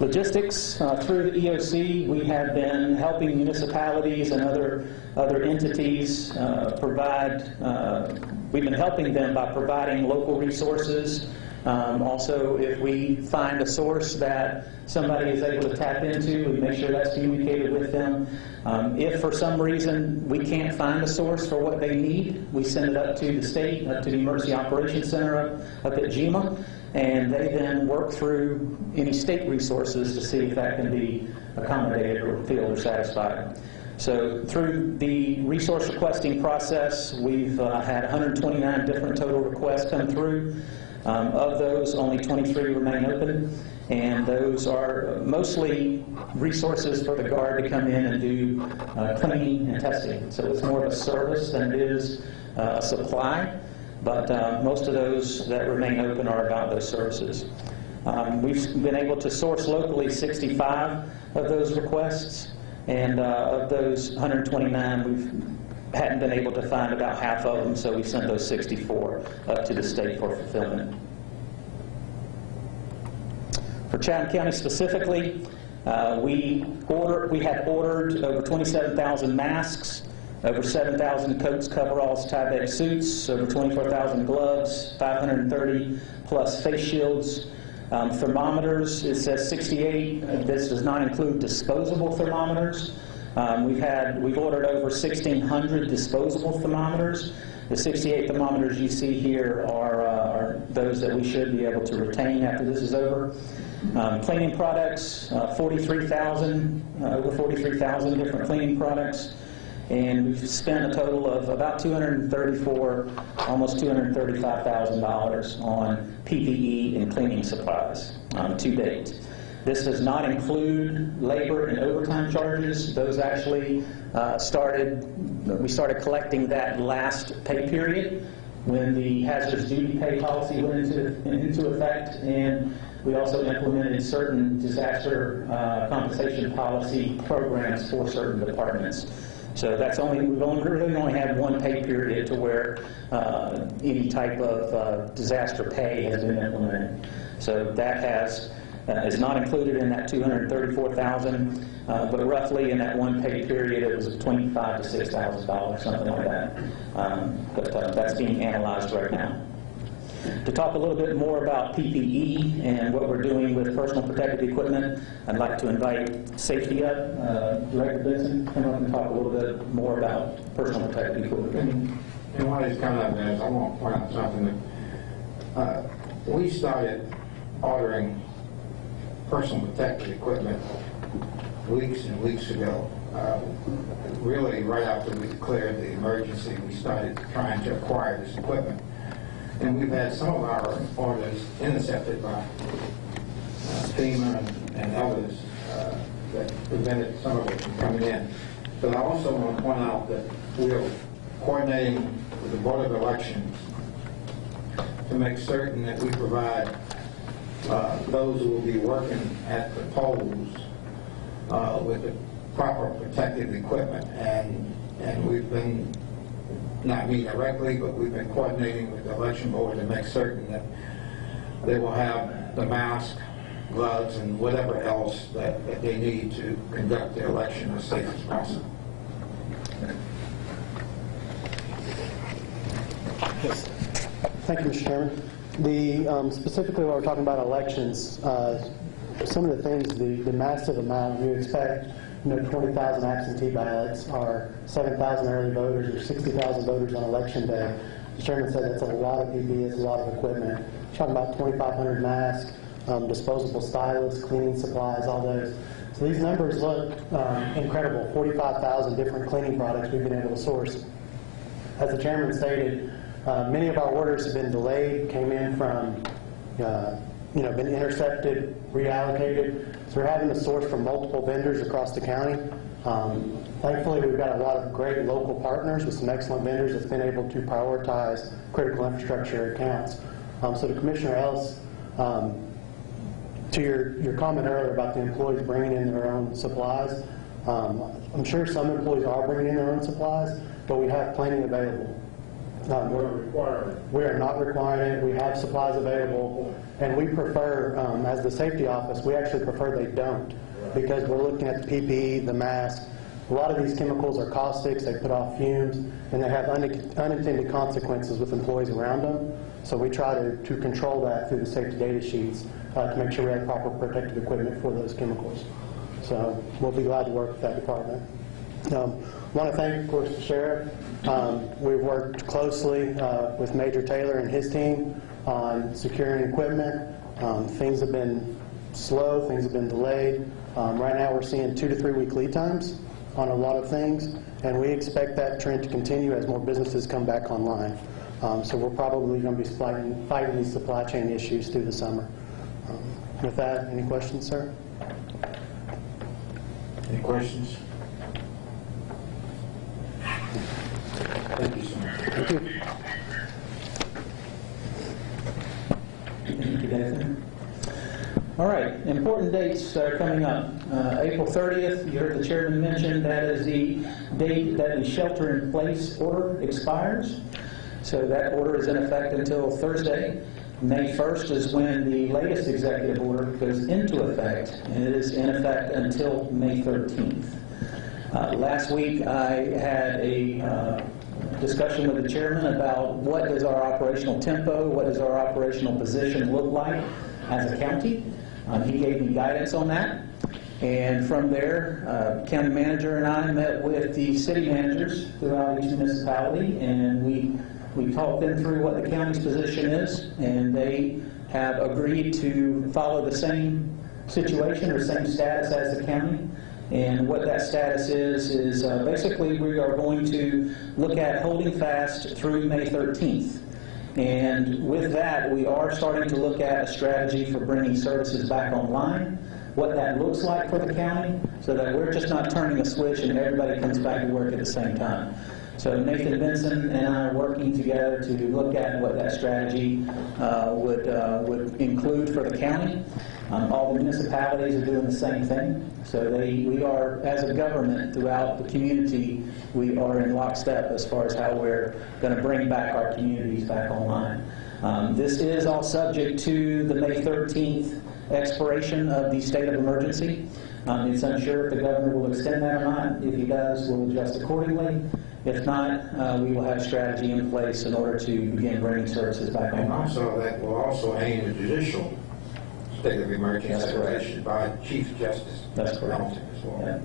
Logistics, through the EOC, we have been helping municipalities and other entities provide, we've been helping them by providing local resources. Also, if we find a source that somebody is able to tap into, we make sure that's communicated with them. If for some reason we can't find a source for what they need, we send it up to the state, up to the Emergency Operations Center up at GEMA, and they then work through any state resources to see if that can be accommodated or filled or satisfied. So through the resource requesting process, we've had 129 different total requests come through. Of those, only 23 remain open, and those are mostly resources for the Guard to come in and do cleaning and testing. So it's more of a service than it is a supply, but most of those that remain open are about those services. We've been able to source locally 65 of those requests, and of those 129, we hadn't been able to find about half of them, so we sent those 64 up to the state for fulfillment. For Chatham County specifically, we have ordered over 27,000 masks, over 7,000 coats, coveralls, tie-back suits, over 24,000 gloves, 530 plus face shields. Thermometers, it says 68. This does not include disposable thermometers. We've ordered over 1,600 disposable thermometers. The 68 thermometers you see here are those that we should be able to retain after this is over. Cleaning products, 43,000, over 43,000 different cleaning products. And we've spent a total of about almost $235,000 on PPE and cleaning supplies to date. This does not include labor and overtime charges. Those actually we started collecting that last pay period when the hazardous duty pay policy went into effect, and we also implemented certain disaster compensation policy programs for certain departments. So we've really only had one pay period to where any type of disaster pay has been implemented. So that is not included in that $234,000, but roughly in that one pay period it was $25,000 to $6,000, something like that. But that's being analyzed right now. To talk a little bit more about PPE and what we're doing with personal protective equipment, I'd like to invite Safety up, Director Benson, come up and talk a little bit more about personal protective equipment. And while he's coming up, guys, I want to point out something. That, we started ordering personal protective equipment weeks and weeks ago. Really, right after we declared the emergency, we started trying to acquire this equipment. And we've had some of our orders intercepted by FEMA and others that prevented some of it from coming in. But I also want to point out that we are coordinating with the Board of Elections to make certain that we provide those who will be working at the polls with the proper protective equipment. And we've been, not me directly, but we've been coordinating with the election board to make certain that they will have the mask, gloves, and whatever else that they need to conduct the election as safe as possible. Yes. Thank you, Mr. Chairman. Specifically while we're talking about elections, some of the things, the massive amount, we expect 20,000 absentee ballots, or 7,000 early voters, or 60,000 voters on election day. The chairman said that's a lot of PPE, it's a lot of equipment. We're talking about 2,500 masks, disposable stylists, cleaning supplies, all those. So these numbers look incredible. 45,000 different cleaning products we've been able to source. As the chairman stated, many of our orders have been delayed, came in from, been intercepted, reallocated. So we're having to source from multiple vendors across the county. Thankfully, we've got a lot of great local partners with some excellent vendors that's been able to prioritize critical infrastructure accounts. So to Commissioner Ellis, to your comment earlier about the employees bringing in their own supplies, I'm sure some employees are bringing in their own supplies, but we have plenty available. We are not requiring it. We have supplies available, and we prefer, as the safety office, we actually prefer they don't, because we're looking at the PPE, the mask. A lot of these chemicals are caustics, they put off fumes, and they have unintended consequences with employees around them. So we try to control that through the safety data sheets to make sure we have proper protective equipment for those chemicals. So we'll be glad to work with that department. I want to thank, of course, the sheriff. We've worked closely with Major Taylor and his team on securing equipment. Things have been slow, things have been delayed. Right now we're seeing 2 to 3 week lead times on a lot of things, and we expect that trend to continue as more businesses come back online. So we're probably going to be fighting these supply chain issues through the summer. With that, any questions, sir? Any questions? Thank you, sir. Thank you. Thank you, Nathan. All right, important dates are coming up. April 30th, you heard the chairman mention, that is the date that the shelter-in-place order expires. So that order is in effect until Thursday. May 1st is when the latest executive order goes into effect, and it is in effect until May 13th. Last week, I had a discussion with the chairman about what is our operational tempo, what does our operational position look like as a county. He gave me guidance on that. And from there, county manager and I met with the city managers throughout each municipality, and we talked them through what the county's position is, and they have agreed to follow the same situation or same status as the county. And what that status is basically we are going to look at holding fast through May 13th. And with that, we are starting to look at a strategy for bringing services back online, what that looks like for the county, so that we're just not turning a switch and everybody comes back to work at the same time. So Nathan Benson and I are working together to look at what that strategy would include for the county. All the municipalities are doing the same thing. So we are, as a government throughout the community, we are in lockstep as far as how we're going to bring back our communities back online. This is all subject to the May 13th expiration of the state of emergency. It's unsure if the governor will extend that or not. If he does, we'll adjust accordingly. If not, we will have strategy in place in order to begin bringing services back And online. also, that will also aim the judicial state of emergency issued by Chief Justice. That's correct. Hamilton as well. Yeah.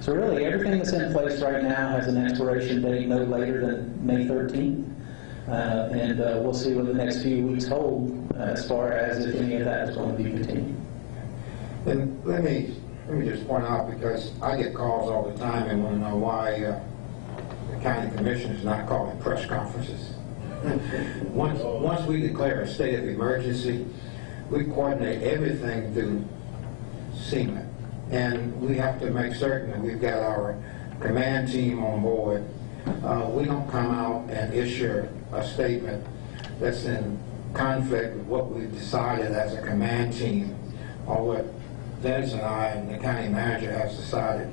So really, everything that's in place right now has an expiration date no later than May 13th. And we'll see what the next few weeks hold as far as if any of that is going to be continued. And let me just point out, because I get calls all the time and want to know why the county commission is not calling press conferences. Once we declare a state of emergency, we coordinate everything through SEMA. And we have to make certain that we've got our command team on board. We don't come out and issue a statement that's in conflict with what we've decided as a command team, or what Dennis and I and the county manager has decided.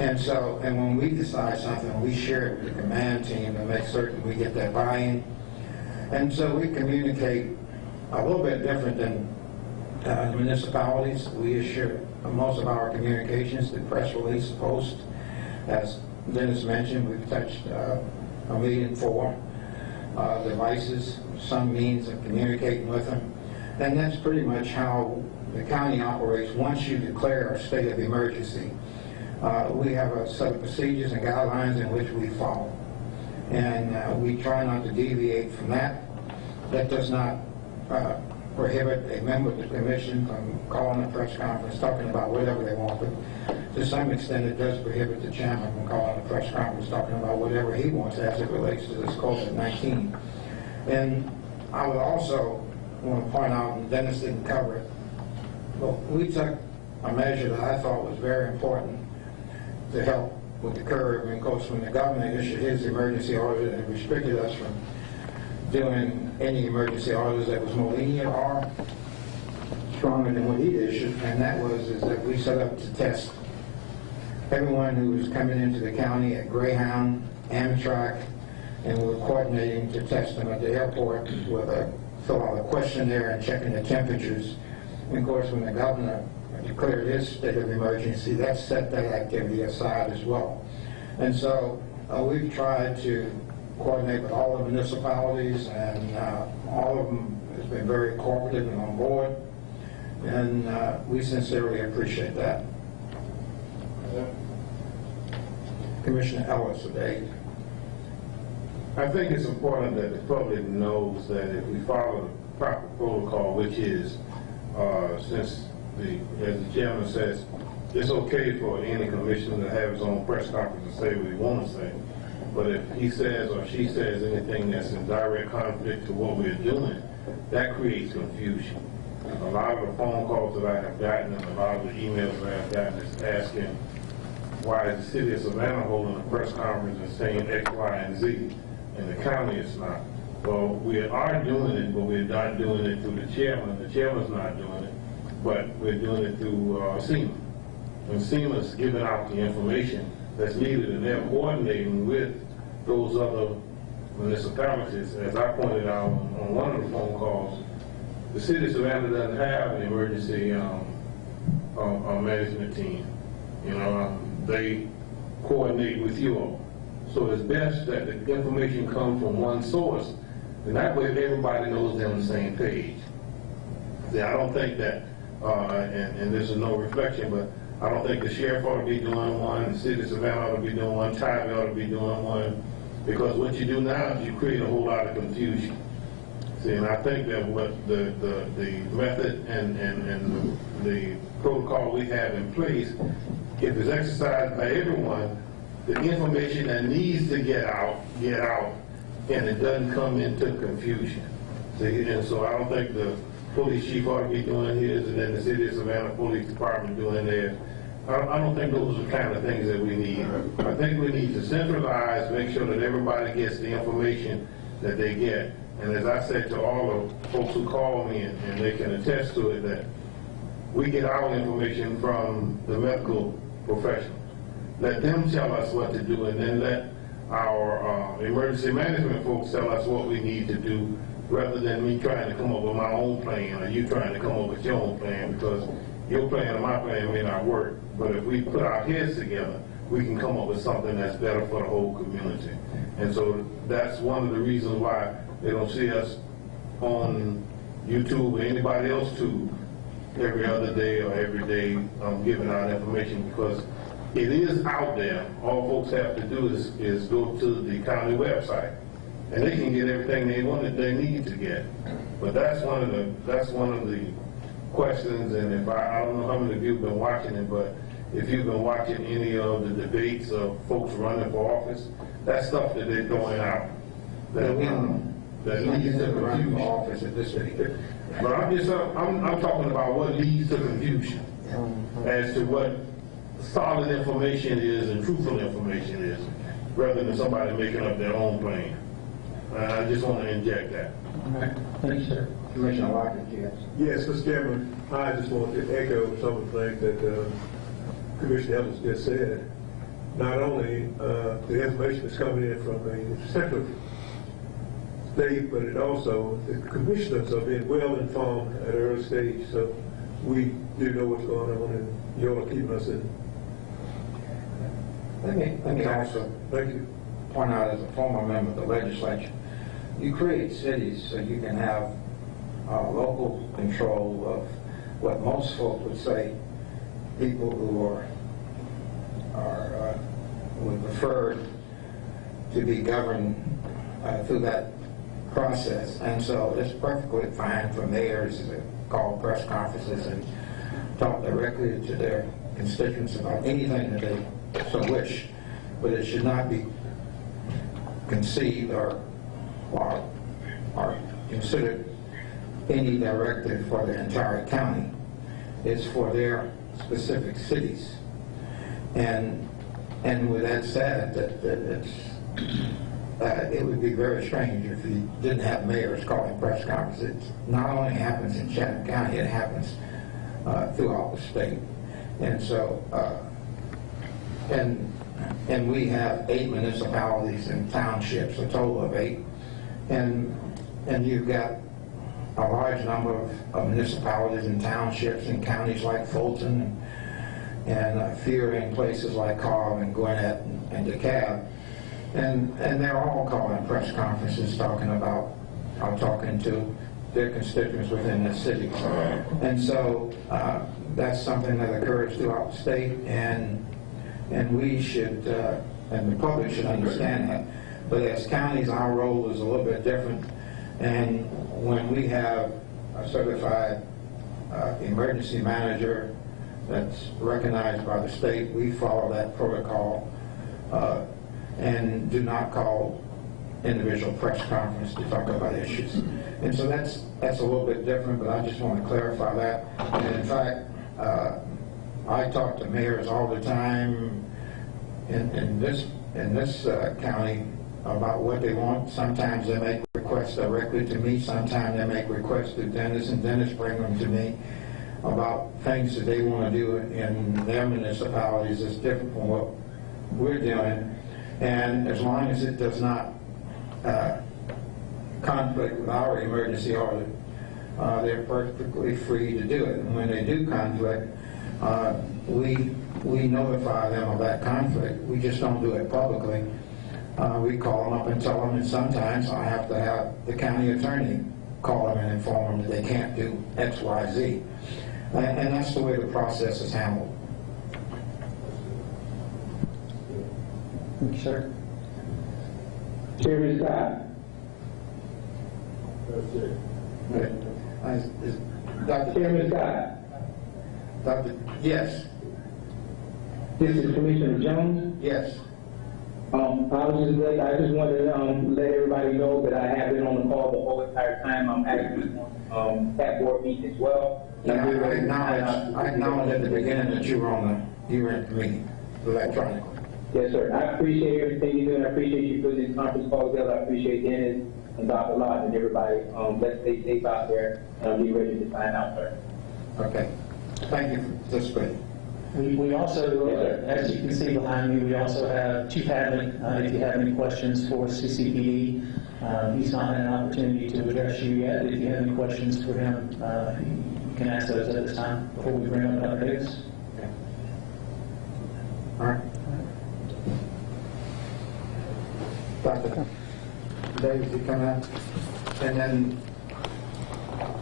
And when we decide something, we share it with the command team to make certain we get that buy-in. And so we communicate a little bit different than municipalities. We issue most of our communications, the press release, post. As Dennis mentioned, we've touched 1,000,004 devices, some means of communicating with them. And that's pretty much how the county operates once you declare a state of emergency. We have a set of procedures and guidelines in which we follow. And we try not to deviate from that. That does not prohibit a member of the commission from calling a press conference, talking about whatever they want. But to some extent, it does prohibit the chairman from calling a press conference, talking about whatever he wants as it relates to this COVID-19. And I would also want to point out, and Dennis didn't cover it, but we took a measure that I thought was very important to help with the curve. And of course, when the governor issued his emergency order, it restricted us from doing any emergency orders that was more lenient or stronger than what he issued, and that is that we set up to test everyone who was coming into the county at Greyhound, Amtrak, and we were coordinating to test them at the airport with fill out a questionnaire and checking the temperatures. And of course, when the governor declared his state of emergency, that set that activity aside as well. And so we've tried to coordinate with all the municipalities, and all of them has been very cooperative and on board, and we sincerely appreciate that. Commissioner Ellis today. I think it's important that the public knows that if we follow the proper protocol, which is, since as the chairman says, it's okay for any commissioner to have his own press conference and say what he wants to say. But if he says or she says anything that's in direct conflict to what we're doing, that creates confusion. And a lot of the phone calls that I have gotten and a lot of the emails that I have gotten is asking, why is the city of Savannah holding a press conference and saying X, Y, and Z, and the county is not? Well, we are doing it, but we're not doing it through the chairman. The chairman's not doing it, but we're doing it through SEMA. And SEMA's giving out the information that's needed, and they're coordinating with those other municipalities. As I pointed out on one of the phone calls, the city of Savannah doesn't have an emergency management team. They coordinate with you all. So it's best that the information comes from one source, and that way everybody knows they're on the same page. See, I don't think that, and this is no reflection, but I don't think the sheriff ought to be doing one, the city of Savannah ought to be doing one, Tyree ought to be doing one, because what you do now is you create a whole lot of confusion. See, and I think that what the method and the protocol we have in place, if it's exercised by everyone, the information that needs to get out, and it doesn't come into confusion. See, and so I don't think the police chief ought to be doing his, and then the city of Savannah Police Department doing theirs. I don't think those are the kind of things that we need. I think we need to centralize, make sure that everybody gets the information that they get. And as I said to all the folks who call me, and they can attest to it, that we get our information from the medical professionals. Let them tell us what to do, and then let our emergency management folks tell us what we need to do, rather than me trying to come up with my own plan, or you trying to come up with your own plan, because your plan and my plan may not work. But if we put our heads together, we can come up with something that's better for the whole community. And so that's one of the reasons why they don't see us on YouTube or anybody else tube every other day or every day giving out information, because it is out there. All folks have to do is go to the county website, and they can get everything they need to get. But that's one of the questions. And if I don't know how many of you have been watching it, but if you've been watching any of the debates of folks running for office, that's stuff that they're throwing out. That leads to confusion. Office at this city. But I'm talking about what leads to confusion as to what solid information is and truthful information is, rather than somebody making up their own plan. I just want to inject that. All right. Thank you, sir. Commissioner Lockett, yes. Yes, Mr. Chairman, I just want to echo some of the things that Commissioner Evans just said. Not only the information that's coming in from the central state, but it also, the commissioners are being well informed at an early stage, so we do know what's going on, and you all are keeping us in. Let me also Thank you. point out, as a former member of the legislature, you create cities so you can have local control of what most folks would say people who would prefer to be governed through that process. And so it's perfectly fine for mayors to call press conferences and talk directly to their constituents about anything that they so wish, but it should not be conceived or considered any directive for the entire county. It's for their specific cities. And with that said, it would be very strange if you didn't have mayors calling press conferences. It not only happens in Chatham County, it happens throughout the state. And so, and we have 8 municipalities and townships, a total of 8, and you've got a large number of municipalities and townships in counties like Fulton and fewer in places like Cobb and Gwinnett and DeKalb, and they're all calling press conferences talking to their constituents within the cities. And so that's something that occurs throughout the state, and we should, and the public should understand that. But as counties, our role is a little bit different, and when we have a certified emergency manager that's recognized by the state, we follow that protocol and do not call individual press conference to talk about issues. And so that's a little bit different, but I just want to clarify that. And in fact, I talk to mayors all the time in this county about what they want. Sometimes they make requests directly to me. Sometimes they make requests to Dennis, and Dennis bring them to me about things that they want to do in their municipalities that's different from what we're doing. And as long as it does not conflict with our emergency order, they're perfectly free to do it. And when they do conflict, we notify them of that conflict. We just don't do it publicly. We call them up and tell them, and sometimes I have to have the county attorney call them and inform them that they can't do X, Y, Z. And that's the way the process is handled. Thank you, sir. Chairman Scott. That's it. Is Dr. Chairman Scott, Dr. Yes, this is Commissioner Jones. yes. I just wanted to let everybody know that I have been on the call the whole entire time. I'm actually on that board meeting as well. Yeah, I acknowledged at the beginning that you were at the meeting electronically. Yes, sir. I appreciate everything you're doing. I appreciate you putting this conference call together. I appreciate Dennis and Dr. Lodge and everybody. Let's stay safe out there and be ready to sign out, sir. Okay. Thank you for participating. We also, as you can see behind me, we also have Chief Hadley. If you have any questions for CCPD, he's not had an opportunity to address you yet. If you have any questions for him, you can ask those at this time before we bring up Dr. Davis. Okay. All right. Dr. Davis, you come out. And then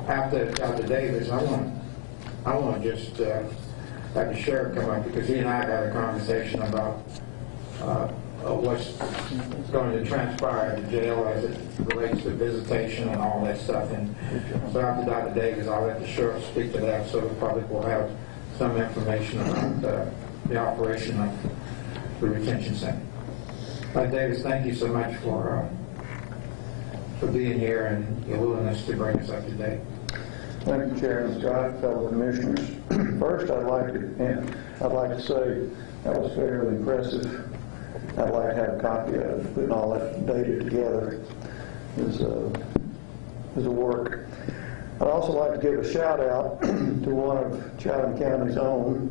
after Dr. Davis, I want to just have the sheriff come up, because he and I had a conversation about what's going to transpire at the jail as it relates to visitation and all that stuff. And so after Dr. Davis, I'll let the sheriff speak to that, so the public will have some information about the operation of the retention center. Dr. Davis, thank you so much for being here and your willingness to bring us up to date. Thank you, Chairman Scott, fellow commissioners. First, I'd like to say that was fairly impressive. I'd like to have a copy of it. Putting all that data together is a work. I'd also like to give a shout out to one of Chatham County's own.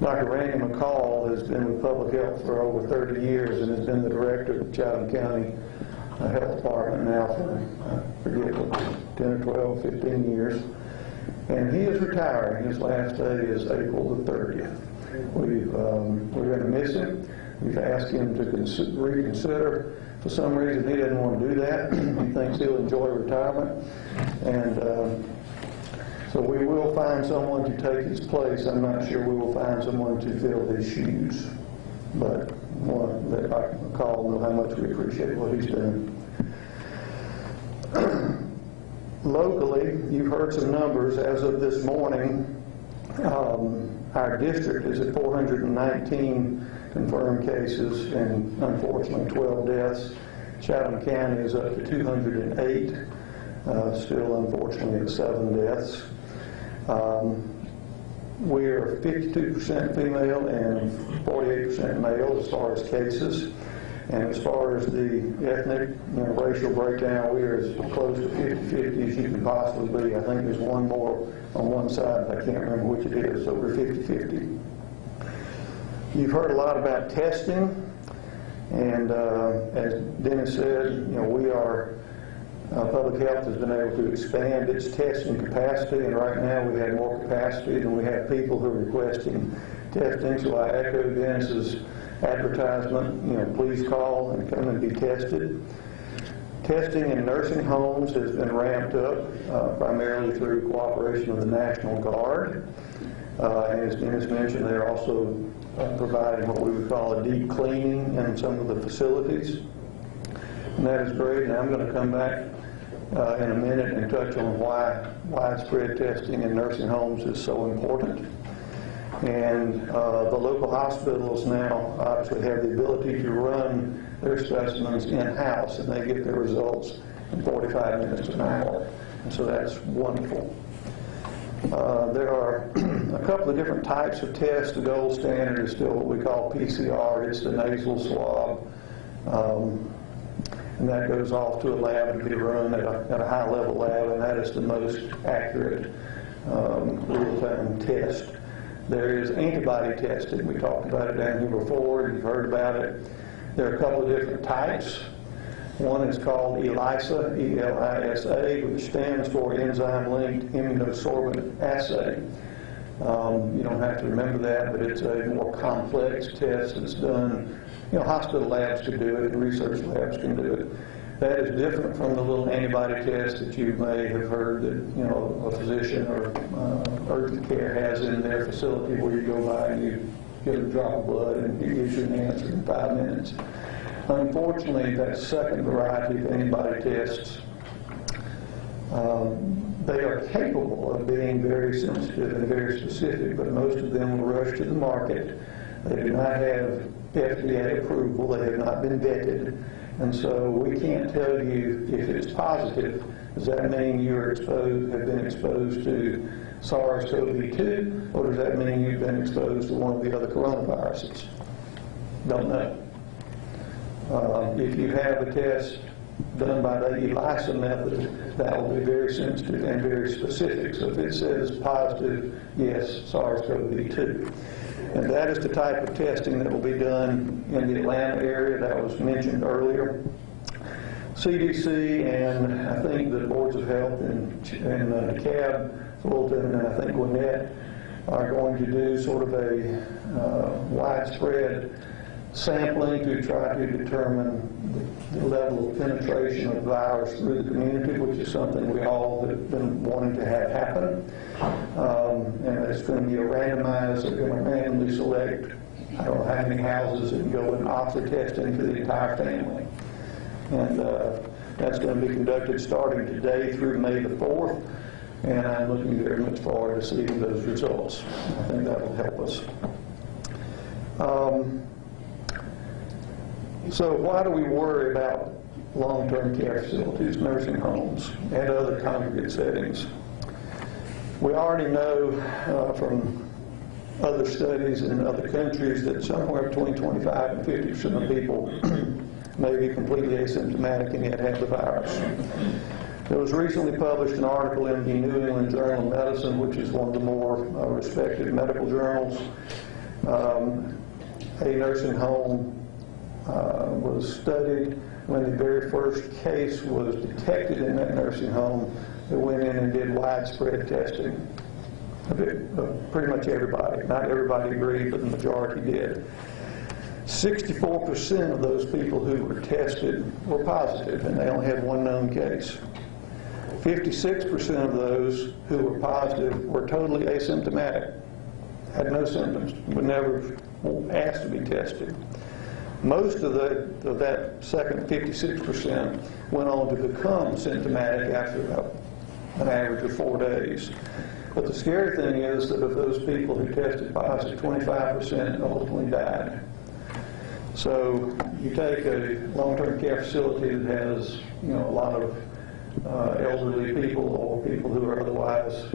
Dr. Randy McCall has been with public health for over 30 years and has been the director of the Chatham County Health Department now for, I forget, 10 or 12, 15 years. And he is retiring. His last day is April the 30th. We're going to miss him. We've asked him to reconsider. For some reason, he doesn't want to do that. He thinks he'll enjoy retirement. And so we will find someone to take his place. I'm not sure we will find someone to fill his shoes. But I want to let Dr. McCall know how much we appreciate what he's doing. Locally, you've heard some numbers. As of this morning, our district is at 419 confirmed cases and unfortunately 12 deaths. Chatham County is up to 208, still unfortunately at 7 deaths. We're 52% female and 48% male as far as cases. And as far as the ethnic, racial breakdown, we're as close to 50-50 as you can possibly be. I think there's one more on one side, but I can't remember which it is, so we're 50-50. You've heard a lot about testing, and as Dennis said, we are, public health has been able to expand its testing capacity, and right now we have more capacity than we have people who are requesting testing, so I echo Dennis's advertisement, please call and come and be tested. Testing in nursing homes has been ramped up, primarily through cooperation with the National Guard. And as Dennis mentioned, they're also providing what we would call a deep cleaning in some of the facilities. And that is great, and I'm going to come back in a minute and touch on why widespread testing in nursing homes is so important. And the local hospitals now obviously have the ability to run their specimens in-house, and they get their results in 45 minutes an hour. And so that's wonderful. There are a couple of different types of tests. The gold standard is still what we call PCR. It's the nasal swab. And that goes off to a lab and be run at a high-level lab, and that is the most accurate real-time test. There is antibody testing. We talked about it down here before. You've heard about it. There are a couple of different types. One is called ELISA, E-L-I-S-A, which stands for Enzyme-Linked Immunosorbent Assay. You don't have to remember that, but it's a more complex test that's done. Hospital labs can do it, and research labs can do it. That is different from the little antibody test that you may have heard that, a physician or urgent care has in their facility, where you go by and you get a drop of blood and it gives you an answer in 5 minutes. Unfortunately, that second variety of antibody tests They are capable of being very sensitive and very specific, but most of them will rush to the market. They do not have FDA approval. They have not been vetted. And so we can't tell you if it's positive. Does that mean you're exposed, have been exposed to SARS-CoV-2, or does that mean you've been exposed to one of the other coronaviruses? Don't know. If you have a test done by the ELISA method, that will be very sensitive and very specific. So if it says positive, yes, SARS-CoV-2. And that is the type of testing that will be done in the Atlanta area that was mentioned earlier. CDC and I think the boards of health and CAB, Fulton, and I think Gwinnett are going to do sort of a widespread sampling to try to determine the level of penetration of the virus through the community, which is something we all have been wanting to have happen. And it's going to be a randomized, they're going to randomly select, I don't know how many houses, and go and offer testing for the entire family. And that's going to be conducted starting today through May the 4th. And I'm looking very much forward to seeing those results. I think that will help us. So why do we worry about long-term care facilities, nursing homes, and other congregate settings? We already know from other studies in other countries that somewhere between 25 and 50% of people may be completely asymptomatic and yet have the virus. There was recently published an article in the New England Journal of Medicine, which is one of the more respected medical journals. A nursing home was studied. When the very first case was detected in that nursing home, they went in and did widespread testing of pretty much everybody. Not everybody agreed, but the majority did. 64% of those people who were tested were positive, and they only had one known case. 56% of those who were positive were totally asymptomatic, had no symptoms, were never asked to be tested. Most of that second 56% went on to become symptomatic after about an average of 4 days. But the scary thing is that of those people who tested positive, 25% ultimately died. So you take a long-term care facility that has, a lot of elderly people or people who are otherwise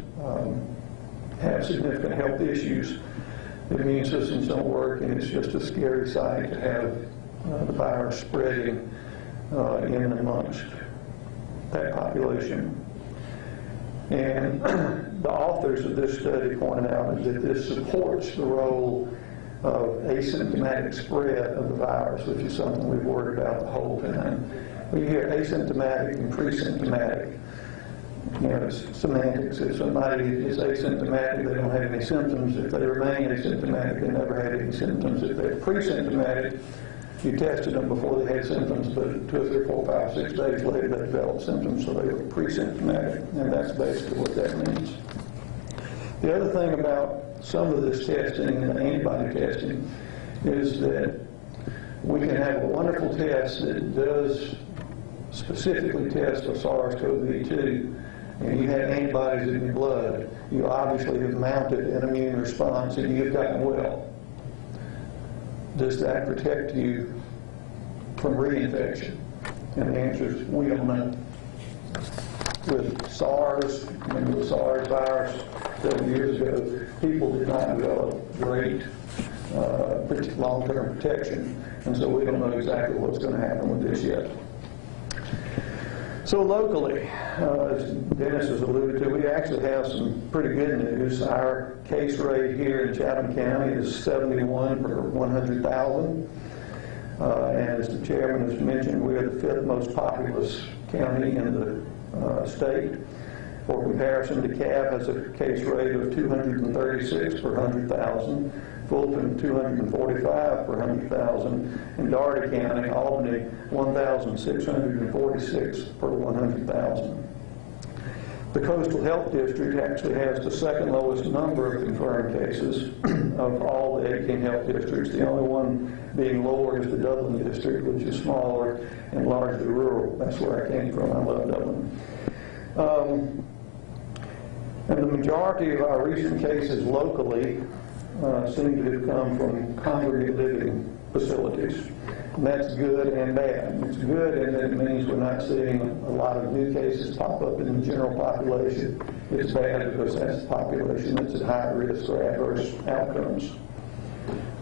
have significant health issues. The immune systems don't work, and it's just a scary sight to have the virus spreading in and amongst that population. And the authors of this study pointed out that this supports the role of asymptomatic spread of the virus, which is something we've worried about the whole time. We hear asymptomatic and pre-symptomatic. It's semantics. If somebody is asymptomatic, they don't have any symptoms. If they remain asymptomatic, they never had any symptoms. If they're pre-symptomatic, you tested them before they had symptoms, but 2 or 3, 4, 5, 6 days later they developed symptoms, so they were pre-symptomatic, and that's basically what that means. The other thing about some of this testing and antibody testing is that we can have a wonderful test that does specifically test for SARS-CoV-2, and you have antibodies in your blood. You obviously have mounted an immune response and you've gotten well. Does that protect you from reinfection? And the answer is we don't know. With SARS, remember the SARS virus several years ago, people did not develop great long-term protection, and so we don't know exactly what's going to happen with this yet. So locally, as Dennis has alluded to, we actually have some pretty good news. Our case rate here in Chatham County is 71 per 100,000. And as the chairman has mentioned, we're the 5th most populous county in the state. For comparison, DeKalb has a case rate of 236 per 100,000. Fulton 245 per 100,000, and Dougherty County, Albany 1,646 per 100,000. The Coastal Health District actually has the second lowest number of confirmed cases of all the 18 health districts. The only one being lower is the Dublin District, which is smaller and largely rural. That's where I came from. I love Dublin. And the majority of our recent cases locally seem to have come from congregate living facilities. And that's good and bad. It's good in that it means we're not seeing a lot of new cases pop up in the general population. It's bad because that's the population that's at high risk for adverse outcomes.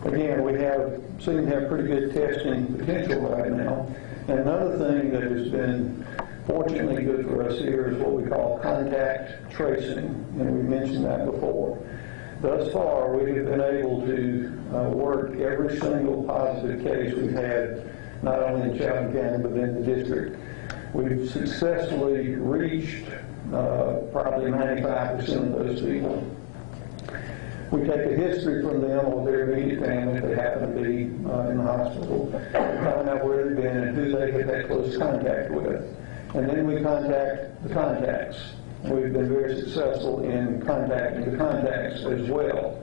Again, we seem to have pretty good testing potential right now. And another thing that has been fortunately good for us here is what we call contact tracing, and we mentioned that before. Thus far, we have been able to work every single positive case we've had, not only in Chatham County, but in the district. We've successfully reached probably 95% of those people. We take a history from them or their immediate family if they happen to be in the hospital, find out where they've been and who they have had close contact with. And then we contact the contacts. We've been very successful in contacting the contacts as well.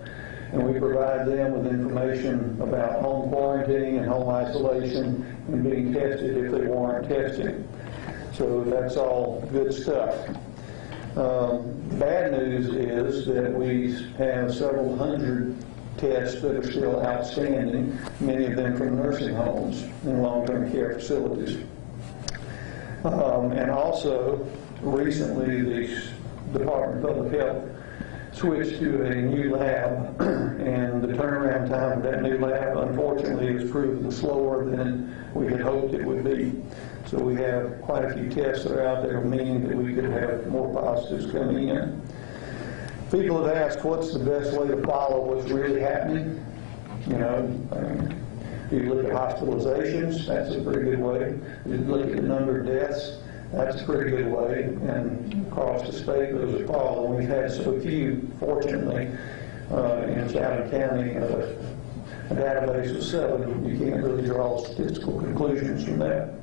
And we provide them with information about home quarantine and home isolation and being tested if they warrant testing. So that's all good stuff. Bad news is that we have several hundred tests that are still outstanding, many of them from nursing homes and long-term care facilities. And also, recently the Department of Public Health switched to a new lab, and the turnaround time of that new lab, unfortunately, has proven slower than we had hoped it would be. So we have quite a few tests that are out there, meaning that we could have more positives coming in. People have asked, what's the best way to follow what's really happening? You know, if you look at hospitalizations, that's a pretty good way. If you look at the number of deaths, that's a pretty good way. And across the state, those are followed. We've had so few, fortunately, in Chatham County, a database of 7. You can't really draw statistical conclusions from that.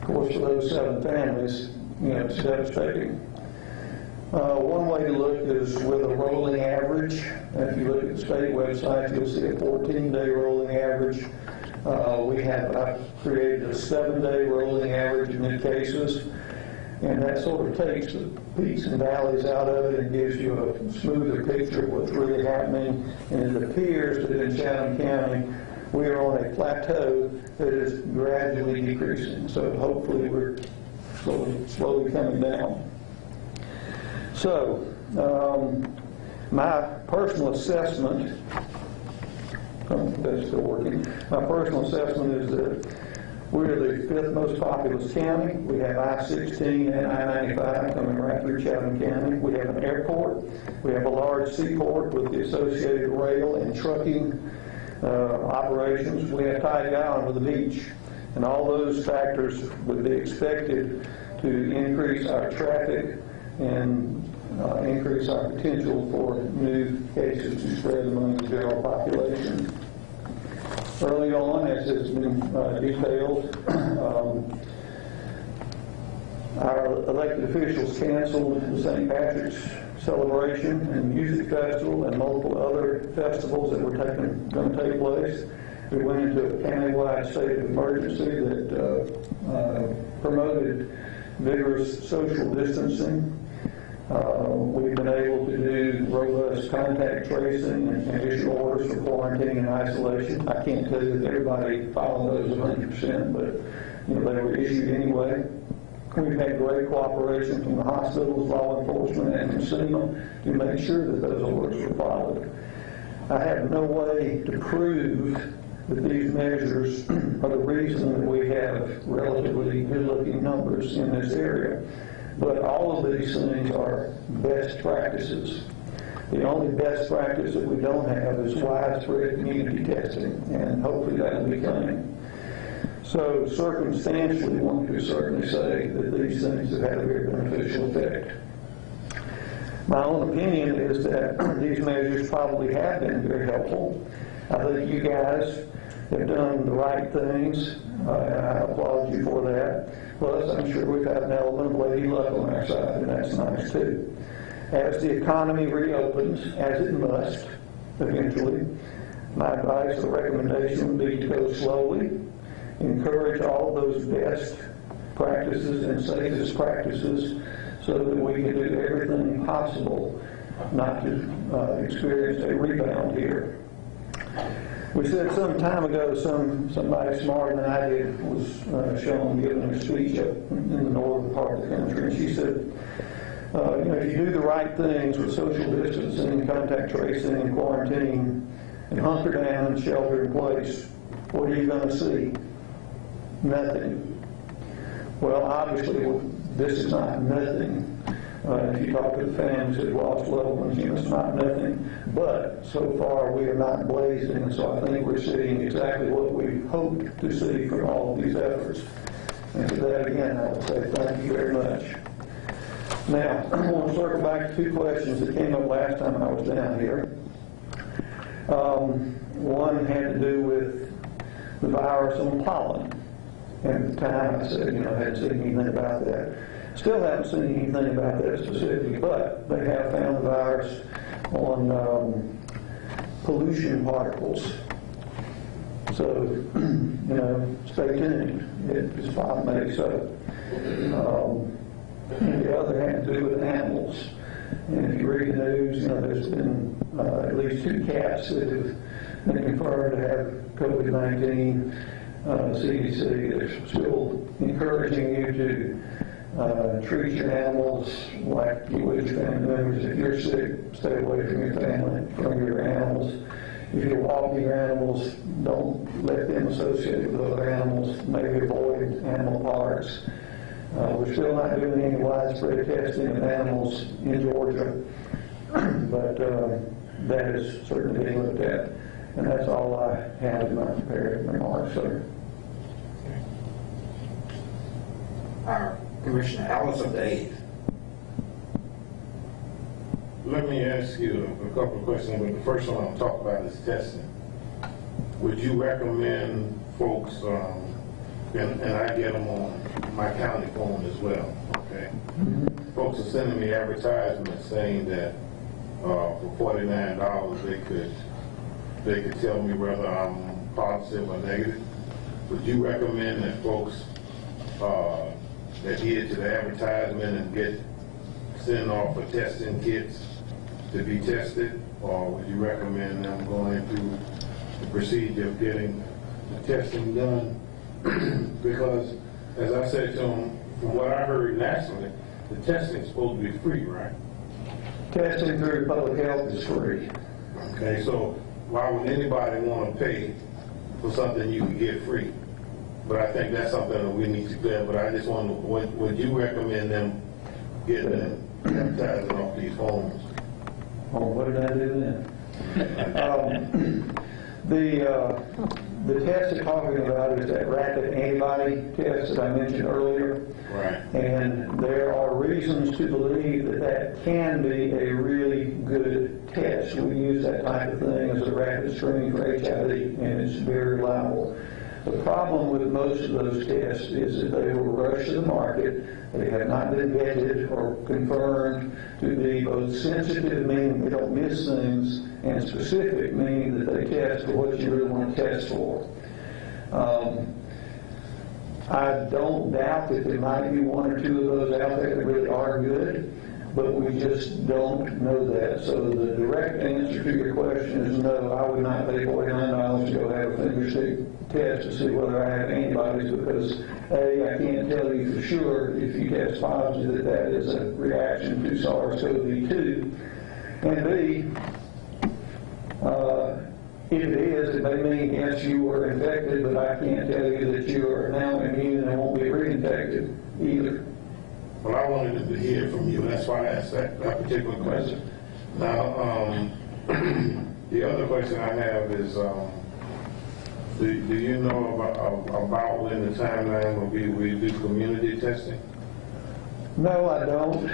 Of course, for those 7 families, you know, it's devastating. One way to look is with a rolling average. If you look at the state website, you'll see a 14-day rolling average. I've created a 7-day rolling average in many cases, and that sort of takes the peaks and valleys out of it and gives you a smoother picture of what's really happening. And it appears that in Chatham County, we are on a plateau that is gradually decreasing. So hopefully we're slowly coming down. So, my personal assessment, that's still working, my personal assessment is that we're the 5th most populous county. We have I-16 and I-95 coming right through Chatham County. We have an airport. We have a large seaport with the associated rail and trucking operations. We have Tidy Island with a beach. And all those factors would be expected to increase our traffic and increase our potential for new cases to spread among the general population. Early on, as has been detailed, our elected officials canceled the St. Patrick's celebration and music festival and multiple other festivals that were going to take place. We went into a countywide state of emergency that promoted vigorous social distancing. We've been able to do robust contact tracing and issue orders for quarantine and isolation. I can't tell you that everybody followed those 100%, but you know, they were issued anyway. We've had great cooperation from the hospitals, law enforcement, and from SEMA to make sure that those orders were followed. I have no way to prove that these measures are the reason that we have relatively good-looking numbers in this area. But all of these things are best practices. The only best practice that we don't have is widespread community testing, and hopefully that will be coming. So circumstantially, one could certainly say that these things have had a very beneficial effect. My own opinion is that these measures probably have been very helpful. I think you guys have done the right things, and I applaud you for that. Plus, I'm sure we've had an element of lady luck on our side, and that's nice too. As the economy reopens, as it must eventually, my advice or recommendation would be to go slowly, encourage all those best practices and safest practices so that we can do everything possible not to experience a rebound here. We said some time ago, somebody smarter than I did was shown giving a speech up in the northern part of the country, and she said, if you do the right things with social distancing, contact tracing, and quarantine, and hunker down and shelter in place, what are you going to see? Nothing. Well, obviously, this is not nothing. If you talk to the families that lost loved ones, it's not nothing. But so far, we are not blazing, so I think we're seeing exactly what we hoped to see from all of these efforts. And for that, again, I would say thank you very much. Now, I want to circle back to two questions that came up last time I was down here. One had to do with the virus on pollen. And at the time I said, I hadn't seen anything about that. Still haven't seen anything about that specifically, but they have found the virus on pollution particles. So, stay tuned. It is possibly so. And the other had to do with animals. And if you read the news, there's been at least 2 cats that have been confirmed to have COVID-19. CDC is still encouraging you to treat your animals like you would your family members. If you're sick, stay away from your family, from your animals. If you're walking your animals, don't let them associate with other animals. Maybe avoid animal parks. We're still not doing any widespread testing of animals in Georgia, but that is certainly being looked at. And that's all I have in my prepared remarks, sir. Commissioner Ellis of the 8th. Let me ask you a couple of questions, but the first one I'll talk about is testing. Would you recommend folks, and I get them on my county phone as well, okay? Folks are sending me advertisements saying that for $49 they could tell me whether I'm positive or negative. Would you recommend that folks adhere to the advertisement and send off for testing kits to be tested, or would you recommend them going through the procedure of getting the testing done? Because, as I said to them, from what I heard nationally, the testing is supposed to be free, right? Testing through public health is free. Okay, so why would anybody want to pay for something you can get free? But I think that's something that we need to clear. But I just wonder, would you recommend them getting the advertising off these phones? Oh, what did I do then? The test they're talking about is that rapid antibody test that I mentioned earlier. Right. And there are reasons to believe that that can be a really good test. We use that type of thing as a rapid screening for HIV, and it's very reliable. The problem with most of those tests is that they will rush to the market. They have not been vetted or confirmed to be both sensitive, meaning they don't miss things, and specific, meaning that they test for what you really want to test for. I don't doubt that there might be 1 or 2 of those out there that really are good, but we just don't know that. So the direct answer to your question is no, I would not pay $49 to go have a finger stick test to see whether I have antibodies, because A, I can't tell you for sure if you test positive that is a reaction to SARS-CoV-2, and B, if it is, it may mean yes, you were infected, but I can't tell you that you are now immune and won't be reinfected either. Well, I wanted to hear from you. That's why I asked that particular question. Now, the other question I have is, do you know about when the timeline will be where you do community testing? No, I don't.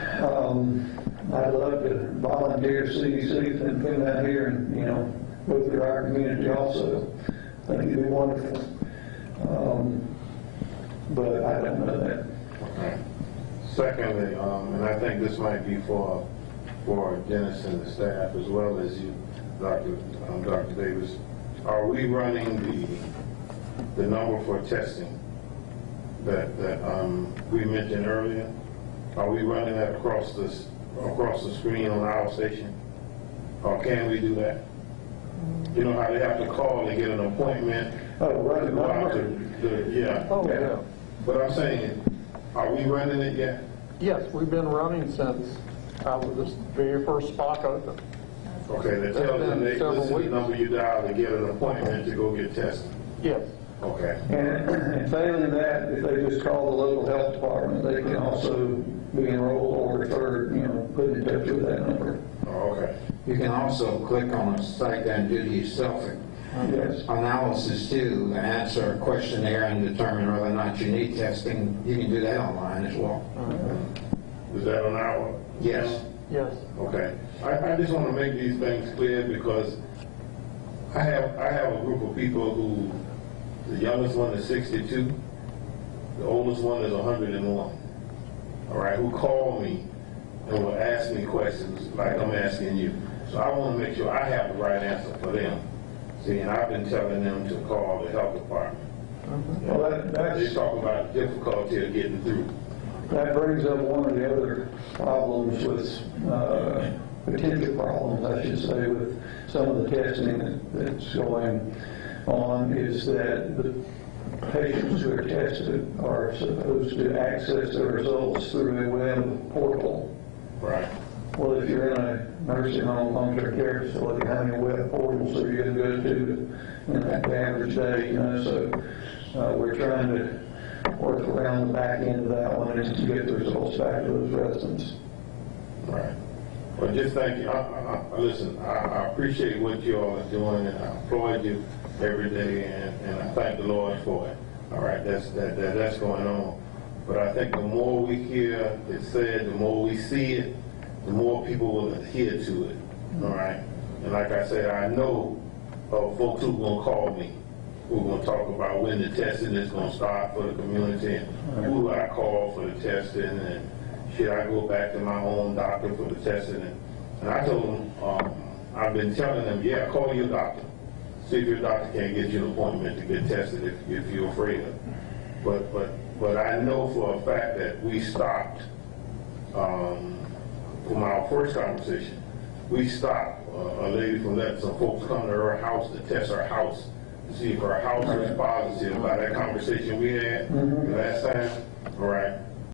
I'd love to volunteer CDC and come out here and, go through our community also. I think it'd be wonderful. But I don't know that. Okay. Secondly, and I think this might be for Dennis and the staff as well as you, Dr. Davis, are we running the number for testing that we mentioned earlier? Are we running that across the screen on our station? Or can we do that? You know how they have to call to get an appointment? Oh, right. To go out yeah. Oh, yeah. But I'm saying, are we running it yet? Yes, we've been running since the very first spot open. Okay, that tells them this is the number you dial to get an appointment to go get tested. Yes. Okay. And failing that, if they just call the local health department, they can also be enrolled or referred, put in touch with that number. Oh, okay. You can also click on a site and do the self-analysis too, and answer a questionnaire and determine whether or not you need testing. You can do that online as well. Is that on our? Yes. Yes. Okay. I just want to make these things clear because I have a group of people who, the youngest one is 62, the oldest one is 101. All right, who call me and will ask me questions like I'm asking you. So I want to make sure I have the right answer for them. See, and I've been telling them to call the health department. Well, They talk about the difficulty of getting through. that brings up one of the other problems with, potential problems, I should say, with some of the testing that's going on is that the patients who are tested are supposed to access the results through a web portal. Right. Well, if you're in a nursing home, long-term care facility, how many web portals are you going to go to in that average day? So we're trying to work around the back end of that one and to get the results back to those residents. Right. Well, just thank you. Listen, I appreciate what you all are doing, and I applaud you every day, and I thank the Lord for it. All right, that's going on. But I think the more we hear it said, the more we see it, the more people will adhere to it. All right. And like I said, I know folks who are going to call me, who are going to talk about when the testing is going to start for the community, and who do I call for the testing, and should I go back to my own doctor for the testing? And I told them, I've been telling them, yeah, call your doctor. See if your doctor can't get you an appointment to get tested if you're afraid of it. But I know for a fact that we stopped, from our first conversation, we stopped a lady from letting some folks come to her house to test her house to see if her house was positive by that conversation we had last time. All right.